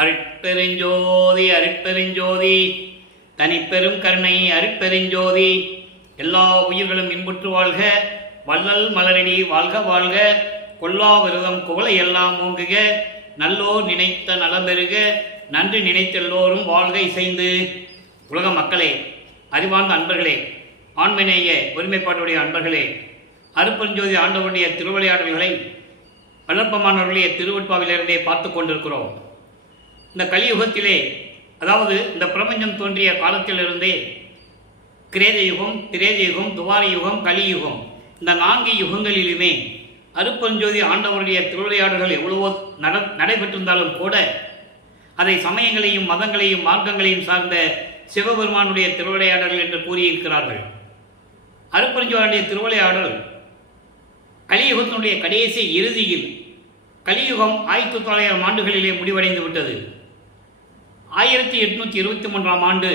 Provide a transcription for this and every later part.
அருட்பெருஞ்சோதி அருட்பெருஞ்சோதி தனிப்பெரும் கருணை அருட்பெருஞ்சோதி. எல்லா உயிர்களும் இன்புற்று வாழ்க, வள்ளல் மலரடி வாழ்க வாழ்க, கொல்லா விரதம் குவளை எல்லாம் ஓங்குக, நல்லோர் நினைத்த நலம்பெறுக, நன்றி நினைத்தெல்லோரும் வாழ்க இசைந்து. உலக மக்களே, அறிவார்ந்த அன்பர்களே, ஆண்மநேய ஒருமைப்பாட்டுடைய அன்பர்களே, அருட்பெருஞ்சோதி ஆண்டவருடைய திருவிளையாடல்களை வளர்ப்பமானவர்களுடைய திருவட்பாவிலிருந்தே பார்த்து கொண்டிருக்கிறோம். இந்த கலியுகத்திலே, அதாவது இந்த பிரபஞ்சம் தோன்றிய காலத்திலிருந்தே கிரேத யுகம், திரேத யுகம், துவார யுகம், கலியுகம், இந்த 4 யுகங்களிலுமே அருட்பெருஞ்சோதி ஆண்டவருடைய திருவிளையாடல்கள் எவ்வளவோ நடைபெற்றிருந்தாலும் கூட அதை சமயங்களையும் மதங்களையும் மார்க்கங்களையும் சார்ந்த சிவபெருமானுடைய திருவிளையாடல்கள் என்று கூறியிருக்கிறார்கள். அருட்பெருஞ்சோதியுடைய திருவிளையாடல் கலியுகத்தினுடைய கடைசி இறுதியில், கலியுகம் 1800 ஆண்டுகளிலே முடிவடைந்து விட்டது. 1823 ஆண்டு,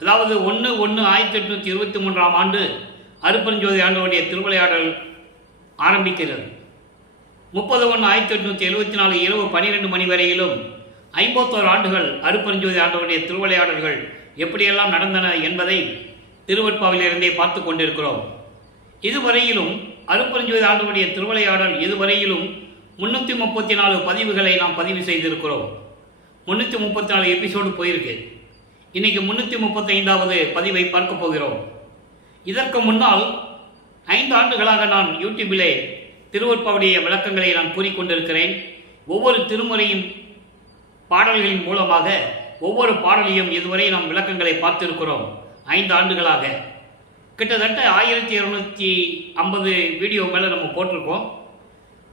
அதாவது 1/1/1823 ஆண்டு அருட்பெருஞ்சோதி ஆண்டவருடைய திருவிளையாடல் ஆரம்பிக்கிறது. 30/1/1874 இரவு 12 மணி வரையிலும் 51 ஆண்டுகள் அருட்பெருஞ்சோதி ஆண்டவருடைய திருவிளையாடல்கள் எப்படியெல்லாம் நடந்தன என்பதை திருவட்பாவிலிருந்தே பார்த்து கொண்டிருக்கிறோம். இதுவரையிலும் அருட்பெருஞ்சோதி ஆண்டவருடைய திருவிளையாடல் இதுவரையிலும் 334 பதிவுகளை நாம் பதிவு செய்திருக்கிறோம். 334 எபிசோடு போயிருக்கு. இன்னைக்கு 335வது பதிவை பார்க்க போகிறோம். இதற்கு முன்னால் 5 ஆண்டுகளாக நான் யூடியூபிலே திருவட்பாவுடைய விளக்கங்களை நான் கூறிக்கொண்டிருக்கிறேன். ஒவ்வொரு திருமுறையின் பாடல்களின் மூலமாக ஒவ்வொரு பாடலையும் இதுவரை நாம் விளக்கங்களை பார்த்திருக்கிறோம். 5 ஆண்டுகளாக கிட்டத்தட்ட 1250 வீடியோ மேலே நம்ம போட்டிருக்கோம்.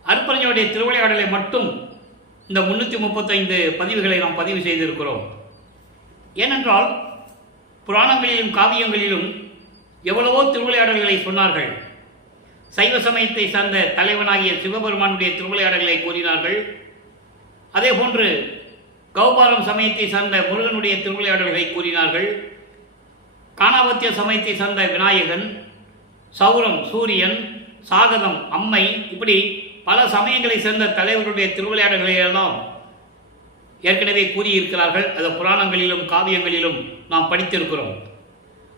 அருட்பெருஞ்சோதியுடைய திருவிளையாடலை மட்டும் இந்த 335 பதிவுகளை நாம் பதிவு செய்திருக்கிறோம். ஏனென்றால் புராணங்களிலும் காவியங்களிலும் எவ்வளவோ திருவிளையாடல்களை சொன்னார்கள். சைவ சமயத்தை சார்ந்த தலைவனாகிய சிவபெருமானுடைய திருவிளையாடல்களை கூறினார்கள். அதே போன்று கௌபாரம் சமயத்தை சார்ந்த முருகனுடைய திருவிளையாடல்களை கூறினார்கள். காணாவத்திய சமயத்தை சார்ந்த விநாயகன், சௌரம் சூரியன், சாகதம் அம்மை, இப்படி பல சமயங்களை சேர்ந்த தலைவர்களுடைய திருவிளையாடல்களை எல்லாம் ஏற்கனவே கூறியிருக்கிறார்கள். அது புராணங்களிலும் காவியங்களிலும் நாம் படித்திருக்கிறோம்.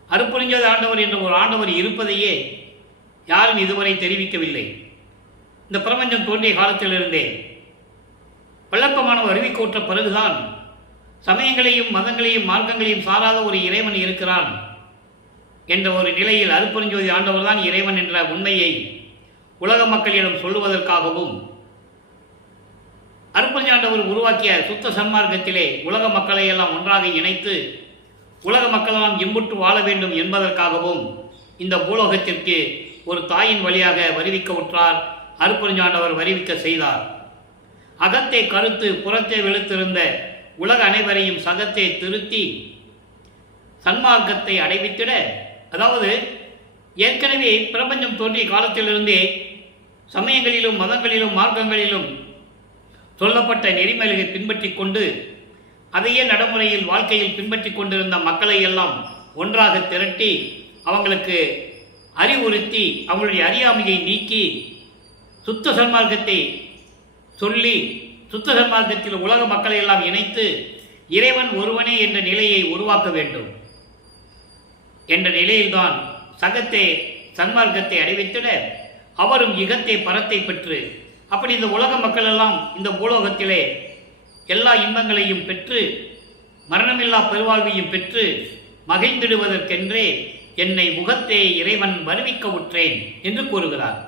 அருட்பெருஞ்சோதி ஆண்டவர் என்ற ஒரு ஆண்டவர் இருப்பதையே யாரும் இதுவரை தெரிவிக்கவில்லை. இந்த பிரபஞ்சம் தோன்றிய காலத்திலிருந்தே விளக்கமானவர் அறிவிக்கோற்ற பிறகுதான் சமயங்களையும் மதங்களையும் மார்க்கங்களையும் சாராத ஒரு இறைவன் இருக்கிறான் என்ற ஒரு நிலையில் அருட்பெருஞ்சோதி ஆண்டவர் தான் இறைவன் என்ற உண்மையை உலக மக்களிடம் சொல்லுவதற்காகவும் அருட்பெருஞ்சோதி ஆண்டவர் உருவாக்கிய சுத்த சன்மார்க்கத்திலே உலக மக்களை எல்லாம் ஒன்றாக இணைத்து உலக மக்களெல்லாம் இன்புற்று வாழ வேண்டும் என்பதற்காகவும் இந்த பூலோகத்திற்கு ஒரு தாயின் வழியாக வருவிக்க உற்றார். அருட்பெருஞ்சோதி ஆண்டவர் வருவிக்க செய்தார். அகத்தை கருத்து புறத்தை வெளுத்திருந்த உலக அனைவரையும் சகத்தை திருத்தி சன்மார்க்கத்தை அடைவித்திட, அதாவது ஏற்கனவே பிரபஞ்சம் தோன்றிய காலத்திலிருந்தே சமயங்களிலும் மதங்களிலும் மார்க்கங்களிலும் சொல்லப்பட்ட நெறிமுறைகளை பின்பற்றி கொண்டு அதையே நடைமுறையில் வாழ்க்கையில் பின்பற்றி கொண்டிருந்த மக்களை எல்லாம் ஒன்றாக திரட்டி அவங்களுக்கு அறிவுறுத்தி அவங்களுடைய அறியாமையை நீக்கி சுத்த சன்மார்க்கத்தை சொல்லி சுத்த சன்மார்க்கத்தில் உலக மக்களை எல்லாம் இணைத்து இறைவன் ஒருவனே என்ற நிலையை உருவாக்க வேண்டும் என்ற நிலையில்தான் சகத்தை சன்மார்க்கத்தை அடைவித்திட அவரும் இகத்தை பரத்தை பெற்று, அப்படி இந்த உலக மக்கள் எல்லாம் இந்த பூலோகத்திலே எல்லா இன்பங்களையும் பெற்று மரணமில்லா பெருவாழ்வையும் பெற்று மகிழ்ந்திடுவதற்கென்றே என்னை முகத்தை இறைவன் வருவிக்க உற்றேன் என்று கூறுகிறார்.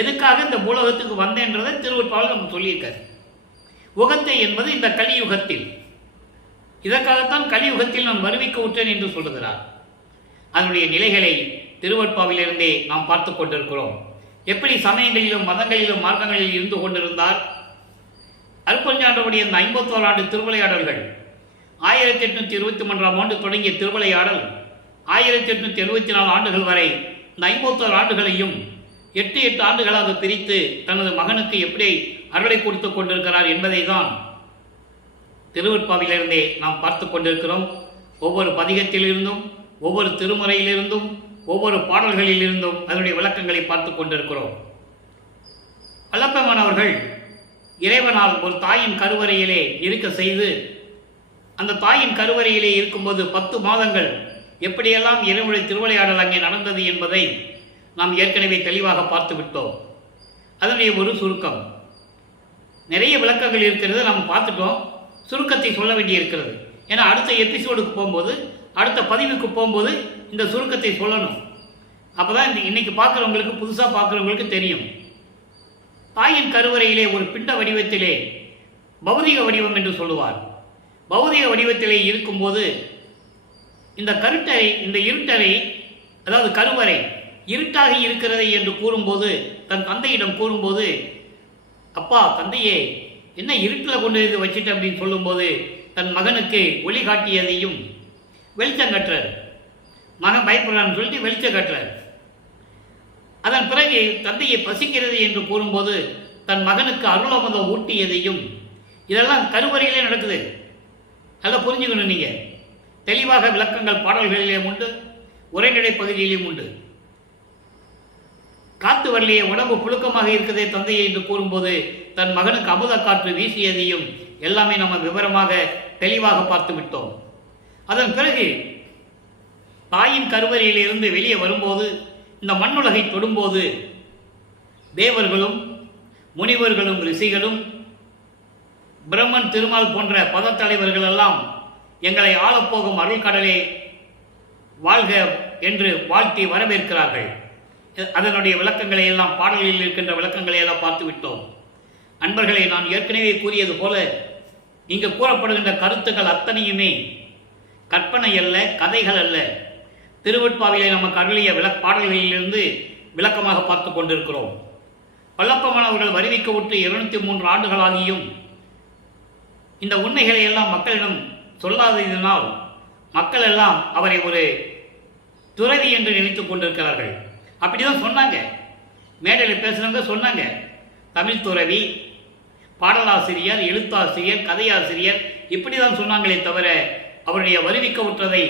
எதுக்காக இந்த பூலோகத்துக்கு வந்தேன்றதை திருவட்பாவில் நம்ம சொல்லியிருக்கார். உகத்தை என்பது இந்த கலியுகத்தில், இதற்காகத்தான் கலியுகத்தில் நான் வருவிக்க உற்றேன் என்று சொல்லுகிறார். அதனுடைய நிலைகளை திருவட்பாவிலிருந்தே நாம் பார்த்து கொண்டிருக்கிறோம். எப்படி சமயங்களிலும் மதங்களிலும் மார்க்கங்களில் இருந்து கொண்டிருந்தார். அருட்பெருஞ்சோதி ஆண்டவருடைய இந்த 51 ஆண்டு திருவிளையாடல்கள் 1823 ஆண்டு தொடங்கிய திருவிளையாடல் 1874 ஆண்டுகள் வரை இந்த 51 ஆண்டுகளையும் 8 ஆண்டுகளாக பிரித்து தனது மகனுக்கு எப்படி அருளை கொடுத்து கொண்டிருக்கிறார் என்பதை தான் திருவட்பாவிலிருந்தே நாம் பார்த்து கொண்டிருக்கிறோம். ஒவ்வொரு பதிகத்திலிருந்தும் ஒவ்வொரு திருமுறையிலிருந்தும் ஒவ்வொரு பாடல்களிலிருந்தும் அதனுடைய விளக்கங்களை பார்த்து கொண்டிருக்கிறோம். வல்லப்பமானவர்கள் இறைவனால் ஒரு தாயின் கருவறையிலே இருக்க செய்து அந்த தாயின் கருவறையிலே இருக்கும்போது 10 மாதங்கள் எப்படியெல்லாம் இறைவழி திருவிளையாடல் அங்கே நடந்தது என்பதை நாம் ஏற்கனவே தெளிவாக பார்த்து விட்டோம். அதனுடைய ஒரு சுருக்கம். நிறைய விளக்கங்கள் இருக்கிறது, நாம் பார்த்துட்டோம். சுருக்கத்தை சொல்ல வேண்டி இருக்கிறது. ஏன்னா அடுத்த எபிசோடுக்கு போகும்போது, அடுத்த பதிவுக்கு போகும்போது இந்த சுருக்கத்தை சொல்லணும். அப்போ தான் இன்னைக்கு பார்க்குறவங்களுக்கு, புதுசாக பார்க்குறவங்களுக்கு தெரியும். தாயின் கருவறையிலே ஒரு பிண்ட வடிவத்திலே, பௌதிக வடிவம் என்று சொல்லுவார். பௌதிக வடிவத்திலே இருக்கும்போது இந்த கருட்டறை, இந்த இருட்டறை, அதாவது கருவறை இருட்டாக இருக்கிறது என்று கூறும்போது, தன் தந்தையிடம் கூறும்போது, அப்பா தந்தையே என்ன இருட்டில் கொண்டு இது வச்சுட்டு அப்படின்னு சொல்லும்போது தன் மகனுக்கு ஒளி காட்டியதையும் வெளிச்சம் கட்டுறார். மகன் பயப்படுறான்னு சொல்லிட்டு வெளிச்சம் கட்டுறார். அதன் பிறகு தந்தையை பசிக்கிறது என்று கூறும்போது தன் மகனுக்கு அருளமதம் ஊட்டியதையும், இதெல்லாம் கருவறையிலே நடக்குது. நல்லா புரிஞ்சுக்கணும். நீங்கள் தெளிவாக விளக்கங்கள் பாடல்களிலேயும் உண்டு, உரைநடை பகுதியிலும் உண்டு. காத்து வரலையே, உடம்பு புழுக்கமாக இருக்குதே தந்தையை என்று கூறும்போது தன் மகனுக்கு அமுத காற்று வீசியதையும் எல்லாமே நம்ம விவரமாக தெளிவாக பார்த்து விட்டோம். அதன் பிறகு தாயின் கருவறையிலிருந்து வெளியே வரும்போது, இந்த மண்ணுலகை தொடும்போது தேவர்களும் முனிவர்களும் ரிஷிகளும் பிரம்மன் திருமால் போன்ற பதத்தலைவர்கள் எல்லாம் எங்களை ஆளப்போகும் அருள்கடலே வாழ்க என்று வாழ்த்தி வரவேற்கிறார்கள். அதனுடைய விளக்கங்களை எல்லாம், பாடலில் இருக்கின்ற விளக்கங்களை எல்லாம் பார்த்து விட்டோம். அன்பர்களை, நான் ஏற்கனவே கூறியது போல இங்கு கூறப்படுகின்ற கருத்துக்கள் அத்தனையுமே கற்பனை அல்ல, கதைகள் அல்ல. திருவெட்பாவிலே நமக்கு அருளிய பாடல்களிலிருந்து விளக்கமாக பார்த்து கொண்டிருக்கிறோம். பல்லப்பமான் அவர்கள் வருவிக்க விட்டு 203 ஆண்டுகளாகியும் இந்த உண்மைகளை எல்லாம் மக்களிடம் சொல்லாததினால் மக்கள் எல்லாம் அவரை ஒரு துறவி என்று நினைத்துக் கொண்டிருக்கிறார்கள். அப்படிதான் சொன்னாங்க, மேடையில் பேசுகிறவங்க சொன்னாங்க. தமிழ் துறவி, பாடலாசிரியர், எழுத்தாசிரியர், கதையாசிரியர், இப்படி தான் சொன்னாங்களே தவிர அவருடைய வருவிக்க விட்டதை,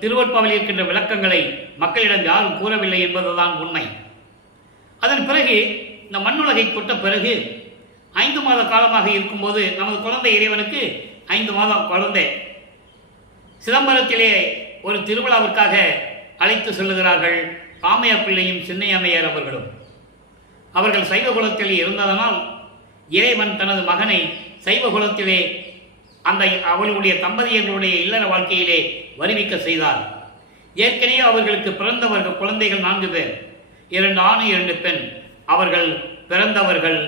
திருவெட்பாவில் இருக்கின்ற விளக்கங்களை மக்களிடம் யாரும் கூறவில்லை என்பதுதான் உண்மை. அதன் பிறகு இந்த மண்ணுலகை தொட்ட பிறகு 5 மாத காலமாக இருக்கும்போது நமது குழந்தை இறைவனுக்கு 5 மாதம் குழந்தை சிதம்பரத்திலே ஒரு திருவிழாவிற்காக அழைத்து செல்லுகிறார்கள். காமையா பிள்ளையும் சின்னையம்மையார் அவர்களும். அவர்கள் சைவ குலத்தில் இருந்ததனால் இறைவன் தனது மகனை சைவ குலத்திலே அந்த அவர்களுடைய தம்பதியர்களுடைய இல்லற வாழ்க்கையிலே வருவிக்க செய்தார். ஏற்கனவே அவர்களுக்கு பிறந்தவர்கள் குழந்தைகள் 4 பேர், 2 ஆண் 2 பெண். அவர்கள் பிறந்தவர்கள்.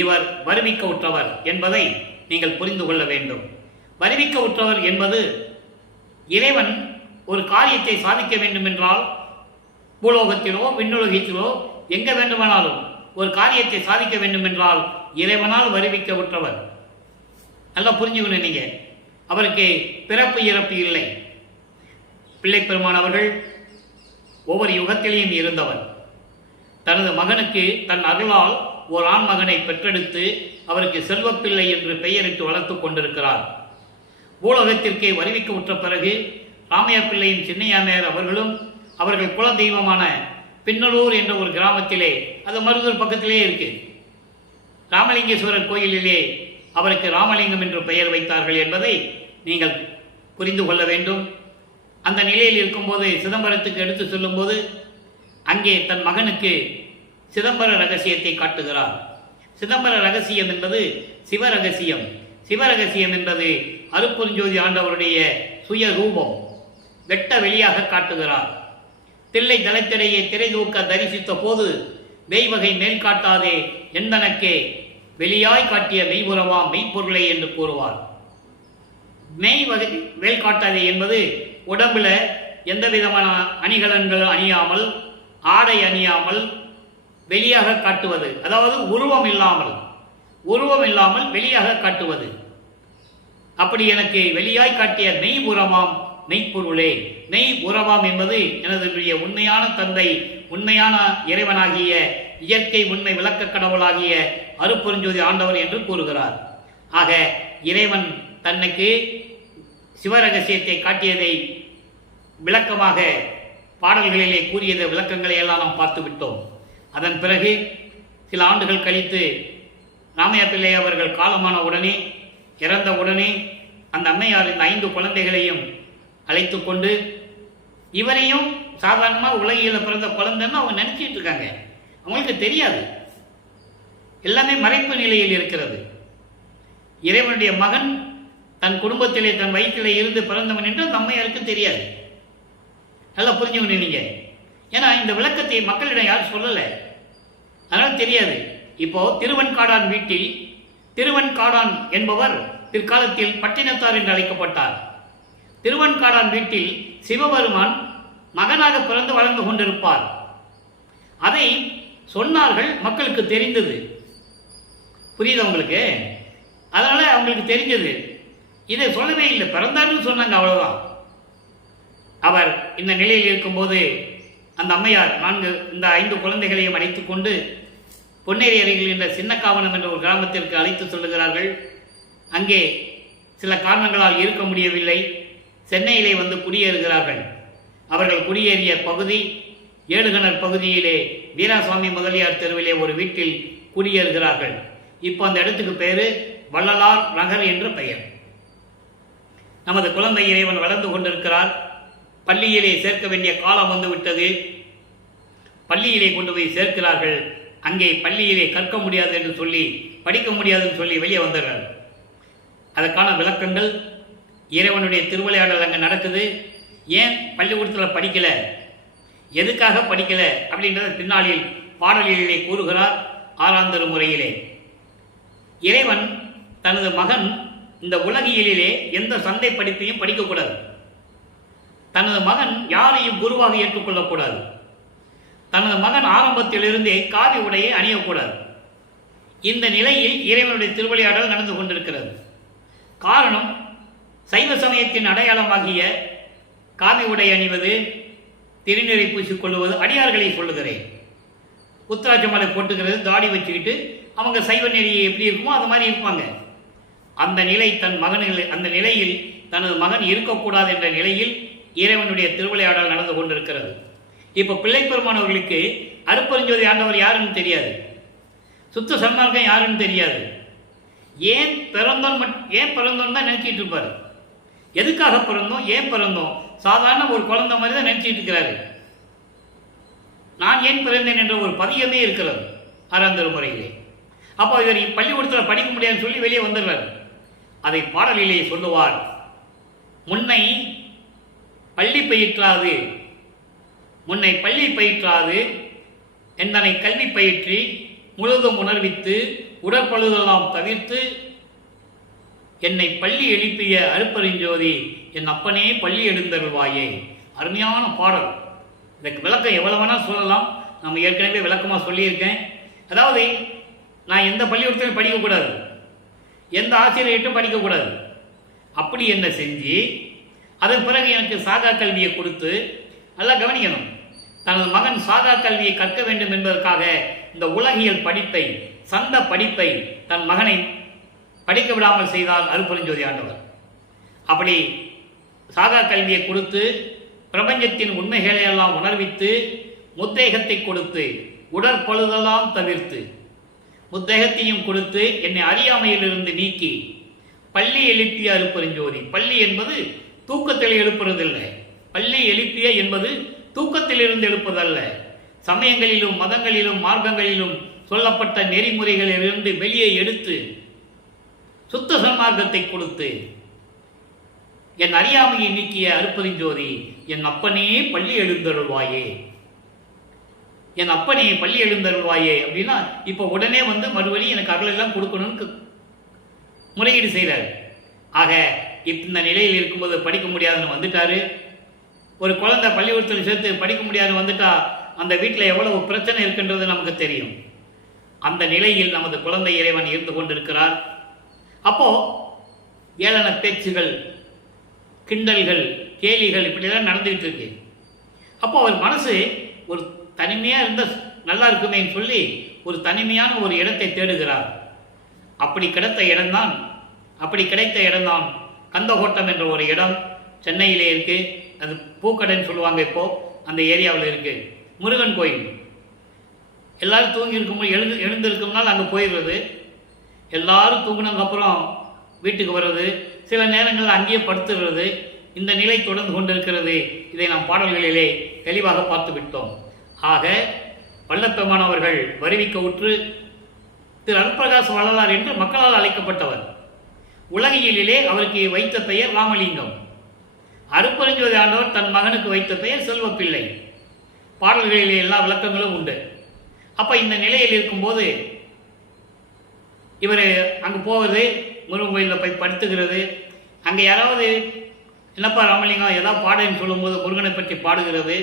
இவர் வருவிக்க உற்றவர் என்பதை நீங்கள் புரிந்து கொள்ள வேண்டும். வருவிக்க உற்றவர் என்பது, இறைவன் ஒரு காரியத்தை சாதிக்க வேண்டும் என்றால் பூலோகத்திலோ விண்ணுலகத்திலோ எங்க வேண்டுமானாலும் ஒரு காரியத்தை சாதிக்க வேண்டும் என்றால் இறைவனால் வருவிக்க உற்றவர். நல்லா புரிஞ்சுக்கணும். நீங்க அவருக்கு பிறப்பு இறப்பு இல்லை. பிள்ளை பெருமான் அவர்கள் ஒவ்வொரு யுகத்திலேயும் இருந்தவர். தனது மகனுக்கு தன் அருளால் ஒரு ஆண் மகனை பெற்றெடுத்து அவருக்கு செல்வப்பிள்ளை என்று பெயரிட்டு வளர்த்து கொண்டிருக்கிறார். பூலோகத்திற்கே வருவிக்க உற்ற பிறகு ராமையா பிள்ளையும் சின்னையாமையார் அவர்களும் அவர்கள் குல தெய்வமான பின்னலூர் என்ற ஒரு கிராமத்திலே, அது மருதூர் பக்கத்திலே இருக்கு, ராமலிங்கேஸ்வரர் கோயிலிலே அவருக்கு ராமலிங்கம் என்று பெயர் வைத்தார்கள் என்பதை நீங்கள் புரிந்து கொள்ள வேண்டும். அந்த நிலையில் இருக்கும்போது சிதம்பரத்துக்கு எடுத்து சொல்லும்போது அங்கே தன் மகனுக்கு சிதம்பர ரகசியத்தை காட்டுகிறார். சிதம்பர ரகசியம் என்பது சிவரகசியம். சிவரகசியம் என்பது அருட்பெருஞ்சோதி ஆண்டவருடைய சுய ரூபம் வெட்ட வெளியாக காட்டுகிறார். தில்லை தலத்திடையே திரை தூக்க தரிசித்த போது மெய்வகை மேல் காட்டாதே எந்தனக்கே வெளியாய் காட்டிய மெய்புறவா மெய்ப்பொருளை என்று கூறுவார். மெய்வகை மேல் காட்டாதே என்பது உடம்புல எந்த விதமான அணிகலன்கள் அணியாமல், ஆடை அணியாமல் வெளியாக காட்டுவது, அதாவது உருவம் இல்லாமல் வெளியாக காட்டுவது. அப்படி எனக்கு வெளியாய் காட்டிய மெய்புறமாம் மெய்ப்பொருளே. மெய் உறவாம் என்பது எனது உண்மையான தந்தை, உண்மையான இறைவனாகிய இயற்கை உண்மை விளக்க கடவுளாகிய அருட்பெருஞ்சோதி ஆண்டவர் என்று கூறுகிறார். ஆக இறைவன் தன்னுக்கு சிவரகசியத்தை காட்டியதை விளக்கமாக பாடல்களிலே கூறியது விளக்கங்களை எல்லாம் நாம் பார்த்து விட்டோம். அதன் பிறகு சில ஆண்டுகள் கழித்து ராமையா பிள்ளை அவர்கள் காலமான உடனே, இறந்த உடனே அந்த அம்மையார் இந்த 5 குழந்தைகளையும் அழைத்து கொண்டு, இவரையும் சாதாரணமாக உலகில் பிறந்த குழந்தைன்னு அவங்க நினச்சிட்டு இருக்காங்க. அவங்களுக்கு தெரியாது, எல்லாமே மறைப்பு நிலையில் இருக்கிறது. இறைவனுடைய மகன் தன் குடும்பத்திலே தன் வயிற்றிலே இருந்து பிறந்தவன் என்று அந்த அம்மையாருக்கு தெரியாது. நல்லா புரிஞ்சுக்கணும் நீங்க. ஏன்னா இந்த விளக்கத்தை மக்களிடம் யாரும் சொல்லலை, அதனால் தெரியாது. இப்போ திருவன்காடான் வீட்டில் திருவன்காடான் என்பவர் பிற்காலத்தில் பட்டினத்தார் என்று அழைக்கப்பட்டார். திருவன்காடான் வீட்டில் சிவபெருமான் மகனாக பிறந்து வளர்ந்து கொண்டிருப்பார். அதை சொன்னார்கள், மக்களுக்கு தெரிந்தது. புரியுது உங்களுக்கு? அதனால அவங்களுக்கு தெரிஞ்சது. இதை சொல்லவே இல்லை, பிறந்தார்னு சொன்னாங்க, அவ்வளவுதான். அவர் இந்த நிலையில் இருக்கும்போது அந்த அம்மையார் இந்த 5 குழந்தைகளையும் அழைத்துக் கொண்டு பொன்னேரி அருகில் என்ற சின்னக்காவனம் என்ற ஒரு கிராமத்திற்கு அழைத்து சொல்லுகிறார்கள். அங்கே சில காரணங்களால் இருக்க முடியவில்லை, சென்னையிலே வந்து குடியேறுகிறார்கள். அவர்கள் குடியேறிய பகுதி ஏடுகணர் பகுதியிலே வீராசுவாமி முதலியார் தெருவிலே ஒரு வீட்டில் குடியேறுகிறார்கள். இப்போ அந்த இடத்துக்கு பேரு வள்ளலார் நகர் என்ற பெயர். நமது குழந்தை இறைவன் வளர்ந்து கொண்டிருக்கிறார். பள்ளியிலே சேர்க்க வேண்டிய காலம் வந்து விட்டது. பள்ளியிலே கொண்டு போய் சேர்க்கிறார்கள். அங்கே பள்ளியிலே கற்க முடியாது என்று சொல்லி, படிக்க முடியாதுன்னு சொல்லி வெளியே வந்தார்கள். அதற்கான விளக்கங்கள், இறைவனுடைய திருவிளையாடல் அங்கே நடக்குது. ஏன் பள்ளிக்கூடத்தில் படிக்கல, எதுக்காக படிக்கல அப்படின்றத பின்னாளில் பாடலிலே கூறுகிறார். 6ஆம் திருமுறையிலே இறைவன் தனது மகன் இந்த உலகியலிலே எந்த சந்தை படிப்பையும் படிக்கக்கூடாது, தனது மகன் யாரையும் குருவாக ஏற்றுக்கொள்ளக்கூடாது, தனது மகன் ஆரம்பத்திலிருந்தே காவி உடையை அணியக்கூடாது. இந்த நிலையில் இறைவனுடைய திருவிளையாடல் நடந்து கொண்டிருக்கிறது. காரணம், சைவ சமயத்தின் அடையாளமாகிய காவி உடை அணிவது, திருநீரை பூசிக்கொள்வது, அடியார்களை சொல்லுகிறேன். உத்தராட்ச மலை போட்டுக்கிறது, தாடி வச்சுக்கிட்டு அவங்க சைவ நெறியை எப்படி இருக்குமோ அது மாதிரி இருப்பாங்க. அந்த நிலை அந்த நிலையில் தனது மகன் இருக்கக்கூடாது என்ற நிலையில் இறைவனுடைய திருவிளையாடல் நடந்து கொண்டிருக்கிறது. இப்போ பிள்ளை பெருமானவர்களுக்கு அருப்பெருஞ்சோதி ஆண்டவர் யாருன்னு தெரியாது, சுத்த சன்மார்க்கம் யாருன்னு தெரியாது. ஏன் பிறந்தோம் தான் நினைச்சிட்டு இருப்பாரு. எதுக்காக பிறந்தோம், ஏன் பிறந்தோம், சாதாரண ஒரு குழந்தை மாதிரி தான் நினைச்சிட்டு இருக்கிறாரு. நான் ஏன் பிறந்தேன் என்ற ஒரு பதியமே இருக்கிறது 6ஆம் திருமுறையிலே. அப்போ இவர் பள்ளிக்கூடத்தில் படிக்க முடியாதுன்னு சொல்லி வெளியே வந்துடுறாரு. அதை பாடலிலே சொல்லுவார். முன்னை பள்ளி பயிற்றாது என்னை கல்வி பயிற்றி முழுதும் உணர்வித்து உடற்பழுதெல்லாம் தவிர்த்து என்னை பள்ளி எழுப்பிய அருப்பெருஞ்சோதி என் அப்பனே பள்ளி எழுந்தருள்வாயே. அருமையான பாடல். இதுக்கு விளக்கம் எவ்வளவு வேணால் சொல்லலாம், நம்ம ஏற்கனவே விளக்கமாக சொல்லியிருக்கேன். அதாவது நான் எந்த பள்ளிக்கூடத்திலும் படிக்கக்கூடாது, எந்த ஆசிரியர்கிட்டும் படிக்கக்கூடாது. அப்படி என்ன செஞ்சு அதன் பிறகு எனக்கு சாகா கல்வியை கொடுத்து, நல்லா கவனிக்கணும், தனது மகன் சாகா கல்வியை கற்க வேண்டும் என்பதற்காக இந்த உலகியல் படிப்பை, சந்த படிப்பை தன் மகனை படிக்க விடாமல் செய்தார் அருப்பெருஞ்சோதி ஆண்டவர். அப்படி சாகா கல்வியை கொடுத்து பிரபஞ்சத்தின் உண்மைகளை எல்லாம் உணர்வித்து முத்தேகத்தை கொடுத்து உடற்பழுதெல்லாம் தவிர்த்து முத்தேகத்தையும் கொடுத்து என்னை அறியாமையிலிருந்து நீக்கி பள்ளி எழுப்பிய அருப்பெருஞ்சோதி. பள்ளி என்பது தூக்கத்தில் எழுப்புறதில்லை, பள்ளி எழுப்பிய என்பது தூக்கத்தில் இருந்து எழுப்பதல்ல. சமயங்களிலும் மதங்களிலும் மார்க்கங்களிலும் சொல்லப்பட்ட நெறிமுறைகளிலிருந்து வெளியே எடுத்து சுத்த சன்மார்க்கத்தை கொடுத்து என் அறியாமையை நீக்கிய அருப்பெருஞ்சோதி என் அப்பனே பள்ளி எழுந்தருள்வாயே, என் அப்பனே பள்ளி எழுந்தருள்வாயே. அப்படின்னா இப்போ உடனே வந்து மறுபடியும் எனக்கு அருளெல்லாம் கொடுக்கணும்னு முறையீடு செய்கிறார். ஆக இந்த நிலையில் இருக்கும்போது படிக்க முடியாதுன்னு வந்துட்டாரு. ஒரு குழந்தை பள்ளிக்கூடத்தில் சேர்த்து படிக்க முடியாதுன்னு வந்துட்டா அந்த வீட்டில் எவ்வளவு பிரச்சனை இருக்கின்றது நமக்கு தெரியும். அந்த நிலையில் நமது குழந்தை இறைவன் இருந்து கொண்டிருக்கிறார். அப்போ ஏளன பேச்சுகள், கிண்டல்கள், கேலிகள் இப்படிலாம் நடந்துகிட்டு இருக்கு. அப்போ அவர் மனசு ஒரு தனிமையாக இருந்த நல்லா இருக்குமேன்னு சொல்லி ஒரு தனிமையான ஒரு இடத்தை தேடுகிறார். அப்படி கிடைத்த இடம்தான் கந்தகோட்டம் என்ற ஒரு இடம் சென்னையிலே இருக்கு. அது பூக்கடைன்னு சொல்லுவாங்க. இப்போ அந்த ஏரியாவில் இருக்கு முருகன் கோயில். எல்லாரும் தூங்கி இருக்கும்போது எழுந்திருக்கும்னால அங்கே போயிடுறது. எல்லாரும் தூங்கினதுக்கப்புறம் வீட்டுக்கு வர்றது, சில நேரங்களில் அங்கேயே படுத்துடுறது, இந்த நிலை தொடர்ந்து கொண்டிருக்கிறது. இதை நாம் பாடல்களிலே தெளிவாக பார்த்து விட்டோம். ஆக வல்லபெருமான் அவர்கள் வருவிக்க உற்று திரு அருட்பிரகாச வள்ளலார் என்று மக்களால் அழைக்கப்பட்டவர். உலகியலிலே அவருக்கு வைத்த பெயர் ராமலிங்கம். அருட்பெருஞ்சோதி ஆண்டவர் தன் மகனுக்கு வைத்த பெயர் செல்வப்பிள்ளை. பாடல்களிலே எல்லா விளக்கங்களும் உண்டு. அப்போ இந்த நிலையில் இருக்கும்போது இவர் அங்கே போவது, முருகன் கோயிலில் போய் படுத்துக்கிறது, அங்கே யாராவது என்னப்பா ராமலிங்கம் ஏதாவது பாடுன்னு சொல்லும்போது முருகனை பற்றி பாடுகிறது.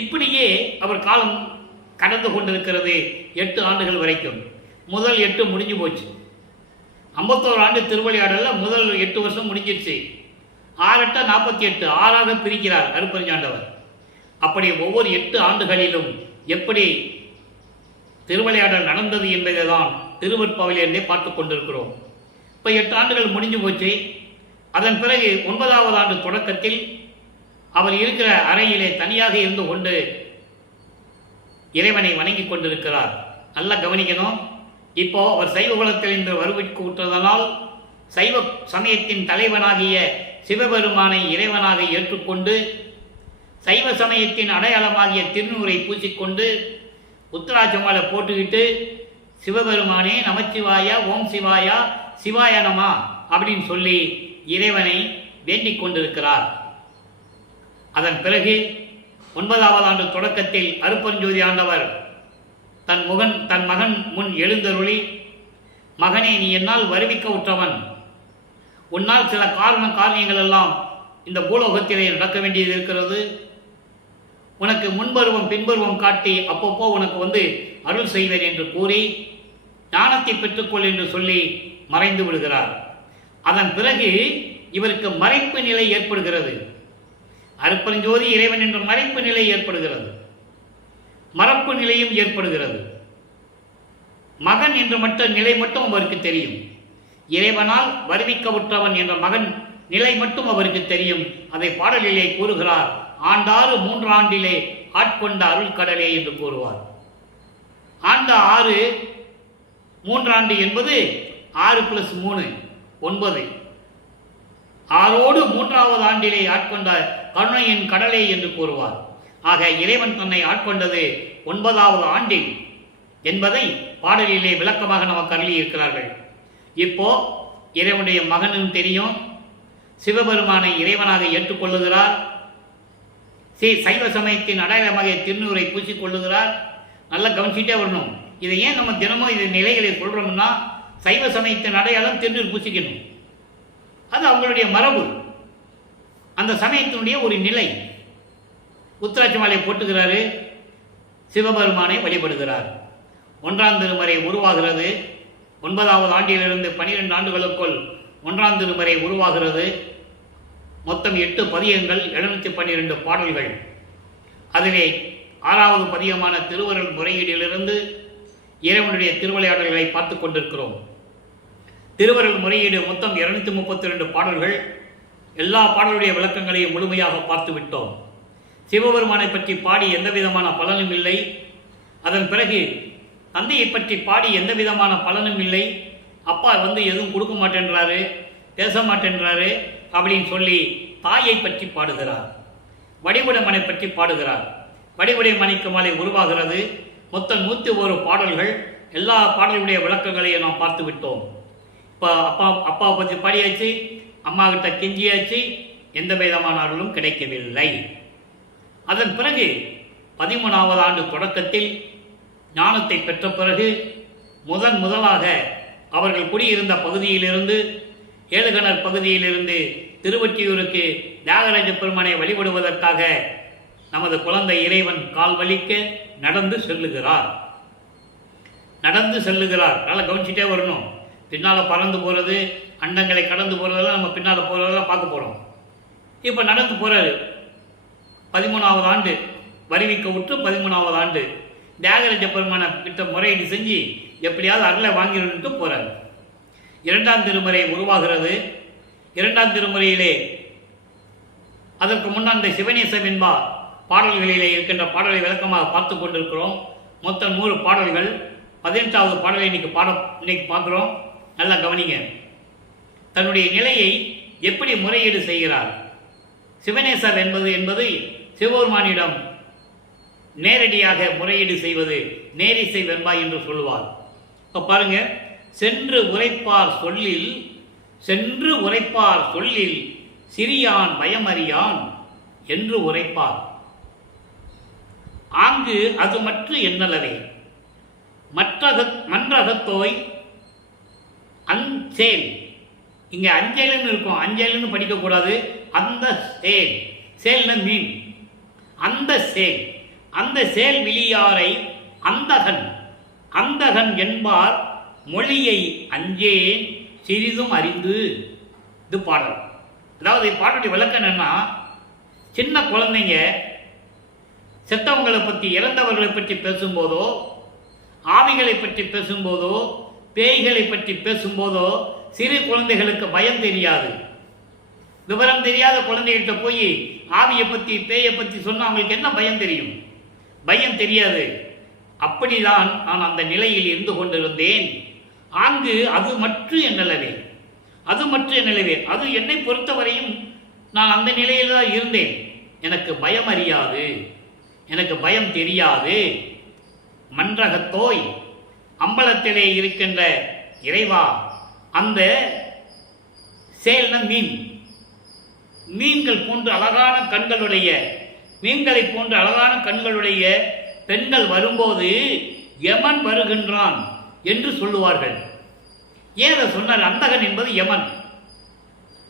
இப்படியே அவர் காலம் கடந்து கொண்டிருக்கிறது 8 ஆண்டுகள் வரைக்கும். முதல் 8 முடிஞ்சு போச்சு. 51 ஆண்டு திருவிளையாடலில் முதல் 8 வருஷம் முடிஞ்சிருச்சு. 6 8 48 6ஆக பிரிக்கிறார் அருட்பெருஞ்சாண்டவர். அப்படி ஒவ்வொரு 8 ஆண்டுகளிலும் எப்படி திருவிளையாடல் நடந்தது என்பதை தான் திருவருட்பாவிலிருந்தே பார்த்து கொண்டிருக்கிறோம். இப்போ 8 ஆண்டுகள் முடிஞ்சு போச்சு. அதன் பிறகு 9வது ஆண்டு தொடக்கத்தில் அவர் இருக்கிற அறையிலே தனியாக இருந்து கொண்டு இறைவனை வணங்கி கொண்டிருக்கிறார். நல்லா கவனிக்கணும். இப்போ அவர் சைவ குலத்தில் இன்று வருவிற்கு விட்டதனால் சைவ சமயத்தின் தலைவனாகிய சிவபெருமானை இறைவனாக ஏற்றுக்கொண்டு சைவ சமயத்தின் அடையாளமாகிய திருநூரை பூசிக்கொண்டு உத்தராட்சமாலை போட்டுக்கிட்டு சிவபெருமானே நமச்சிவாயா, ஓம் சிவாயா, சிவாய நமா அப்படின்னு சொல்லி இறைவனை வேண்டிக் கொண்டிருக்கிறார். அதன் பிறகு 9வது ஆண்டு தொடக்கத்தில் அருட்பெருஞ்சோதி ஆண்டவர் தன் மகன் முன் எழுந்தருளி, மகனே, நீ என்னால் வருவிக்க உற்றவன், உன்னால் சில காரியங்கள் எல்லாம் இந்த பூலோகத்திலே நடக்க வேண்டியது இருக்கிறது. உனக்கு முன்பருவம் பின்பருவம் காட்டி அப்பப்போ உனக்கு அருள் செய்வேன் என்று கூறி ஞானத்தை பெற்றுக்கொள் என்று சொல்லி மறைந்து விடுகிறார். அதன் பிறகு இவருக்கு மறைப்பு நிலை ஏற்படுகிறது. அருட்பெருஞ்சோதி இறைவன் என்ற மறைப்பு நிலை ஏற்படுகிறது. மறப்பு நிலையும் ஏற்படுகிறது. மகன் என்ற நிலை மட்டும் அவருக்கு தெரியும். இறைவனால் வருவிக்க உற்றவன் என்ற மகன் நிலை மட்டும் அவருக்கு தெரியும். அதை பாடலிலே கூறுகிறார். ஆண்டாறு 3 ஆண்டிலே ஆட்கொண்ட அருள் கடலே என்று கூறுவார். ஆண்ட 6 3 ஆண்டு என்பது 6 + 3 9. 6ஓடு 3வது ஆண்டிலே ஆட்கொண்ட கருணையின் கடலே என்று கூறுவார். ஆக இறைவன் தன்னை ஆட்கொண்டது 9வது ஆண்டில் என்பதை பாடலிலே விளக்கமாக நமக்கு அருளி இருக்கிறார்கள். இப்போ இறைவனுடைய மகனும் தெரியும், சிவபெருமானை இறைவனாக ஏற்றுக்கொள்ளுகிறார், சைவ சமயத்தின் அடையாளமாக திருநூரை பூசிக்கொள்ளுகிறார். நல்லா கவனிச்சுட்டே வரணும். இதை ஏன் நம்ம தினமும் இது நிலைகளை சொல்றோம்னா, சைவ சமயத்தின் அடையாளம் திருநூர் பூசிக்கணும். அது அவங்களுடைய மரபு, அந்த சமயத்தினுடைய ஒரு நிலை. உத்திராட்சி மாலையை போட்டுக்கிறாரு, சிவபெருமானை வழிபடுகிறார். 1ஆம் திருமறை உருவாகிறது. 9வது ஆண்டிலிருந்து 12 ஆண்டுகளுக்குள் 1ஆம் திருமறை உருவாகிறது. மொத்தம் 8 பதியங்கள், 712 பாடல்கள். அதிலே 6வது பதியமான திருவருள் முறையீடிலிருந்து இறைவனுடைய திருவிளையாடல்களை பார்த்து கொண்டிருக்கிறோம். திருவருள் முறையீடு மொத்தம் 232 பாடல்கள். எல்லா பாடலுடைய விளக்கங்களையும் முழுமையாக பார்த்து விட்டோம். சிவபெருமானை பற்றி பாடி எந்த விதமான பலனும் இல்லை. அதன் பிறகு தந்தையை பற்றி பாடி எந்த விதமான பலனும் இல்லை. அப்பா எதுவும் கொடுக்க மாட்டேன்றாரு, பேச மாட்டேன்றாரு அப்படின்னு சொல்லி தாயை பற்றி பாடுகிறார். வடிவுடைமனை பற்றி பாடுகிறார். வடிவுடைமனைக்கு மாலை உருவாகிறது. மொத்தம் 101 பாடல்கள். எல்லா பாடலுடைய விளக்கங்களையும் நாம் பார்த்து விட்டோம். இப்போ அப்பாவை பற்றி பாடியாச்சு, அம்மா கிட்ட கெஞ்சியாச்சு, எந்த விதமான அருளும் கிடைக்கவில்லை. அதன் பிறகு 13வது ஆண்டு தொடக்கத்தில் ஞானத்தை பெற்ற பிறகு முதலாக அவர்கள் குடியிருந்த பகுதியிலிருந்து, ஏழுகணர் பகுதியிலிருந்து திருவொற்றியூருக்கு தியாகராஜ பெருமானை வழிபடுவதற்காக நமது குழந்தை இறைவன் கால் வலிக்க நடந்து செல்லுகிறார். நல்லா கவனிச்சுட்டே வரணும். பின்னால் பறந்து போகிறது, அண்டங்களை கடந்து போகிறதெல்லாம் நம்ம பின்னால் போகிறதெல்லாம் பார்க்க போகிறோம். இப்போ நடந்து போகிறாரு. 13வது ஆண்டு வருவிக்க விட்டு 13வது ஆண்டு தியாகராஜ பெருமான கிட்ட முறையீடு செஞ்சு எப்படியாவது அருளை வாங்கிட்டு போகிறார். 2ஆம் திருமுறை உருவாகிறது. 2ஆம் திருமுறையிலே அதற்கு முன்னாடி சிவநேசம் என்பா பாடல்களிலே இருக்கின்ற பாடலை விளக்கமாக பார்த்து கொண்டிருக்கிறோம். மொத்தம் 100 பாடல்கள். 18வது பாடலை இன்னைக்கு பார்க்குறோம். நல்லா கவனிங்க. தன்னுடைய நிலையை எப்படி முறையீடு செய்கிறார்? சிவனேசர் என்பது சிவபெருமானிடம் நேரடியாக முறையீடு செய்வது நேரிசை வெண்பா என்று சொல்லுவார். இப்போ பாருங்க, சென்று உரைப்பார் சொல்லில் சிறியான் பயமறியான் என்று உரைப்பார். ஆங்கு அது மற்ற எண்ணலவே மன்றகத்தோய் அஞ்சேல். இங்க அஞ்சேல்னு இருக்கும், அஞ்சேல்னு படிக்கக்கூடாது. அந்த சேல்ன மீன், அந்த சேல் விழியாரை அந்தகன் என்பார் மொழியை அஞ்சேன் சிறிதும் அறிந்து. இது பாடல். அதாவது பாடலுடைய விளக்கம் என்னன்னா, சின்ன குழந்தைங்க செத்தவங்களை பற்றி, இறந்தவர்களை பற்றி பேசும்போதோ, ஆவிகளை பற்றி பேசும்போதோ, பேய்களை பற்றி பேசும்போதோ சிறு குழந்தைகளுக்கு பயம் தெரியாது. விவரம் தெரியாத குழந்தைகிட்ட போய் ஆவியை பற்றி, பேயை பற்றி சொன்னால் அவங்களுக்கு என்ன பயம் தெரியும்? பயம் தெரியாது. அப்படிதான் நான் அந்த நிலையில் இருந்து கொண்டிருந்தேன். ஆங்கு அது மற்ற என்னலவே அது என்னை பொறுத்தவரையும் நான் அந்த நிலையில் தான் இருந்தேன். எனக்கு பயம் அறியாது, எனக்கு பயம் தெரியாது. மன்றகத்தோய், அம்பலத்திலே இருக்கின்ற இறைவா, அந்த சேல்ன மீன்கள் போன்று அழகான கண்களுடைய, மீன்களை போன்ற அழகான கண்களுடைய பெண்கள் வரும்போது யமன் வருகின்றான் என்று சொல்லுவார்கள். ஏன் அதை சொன்னார்? அந்தகன் என்பது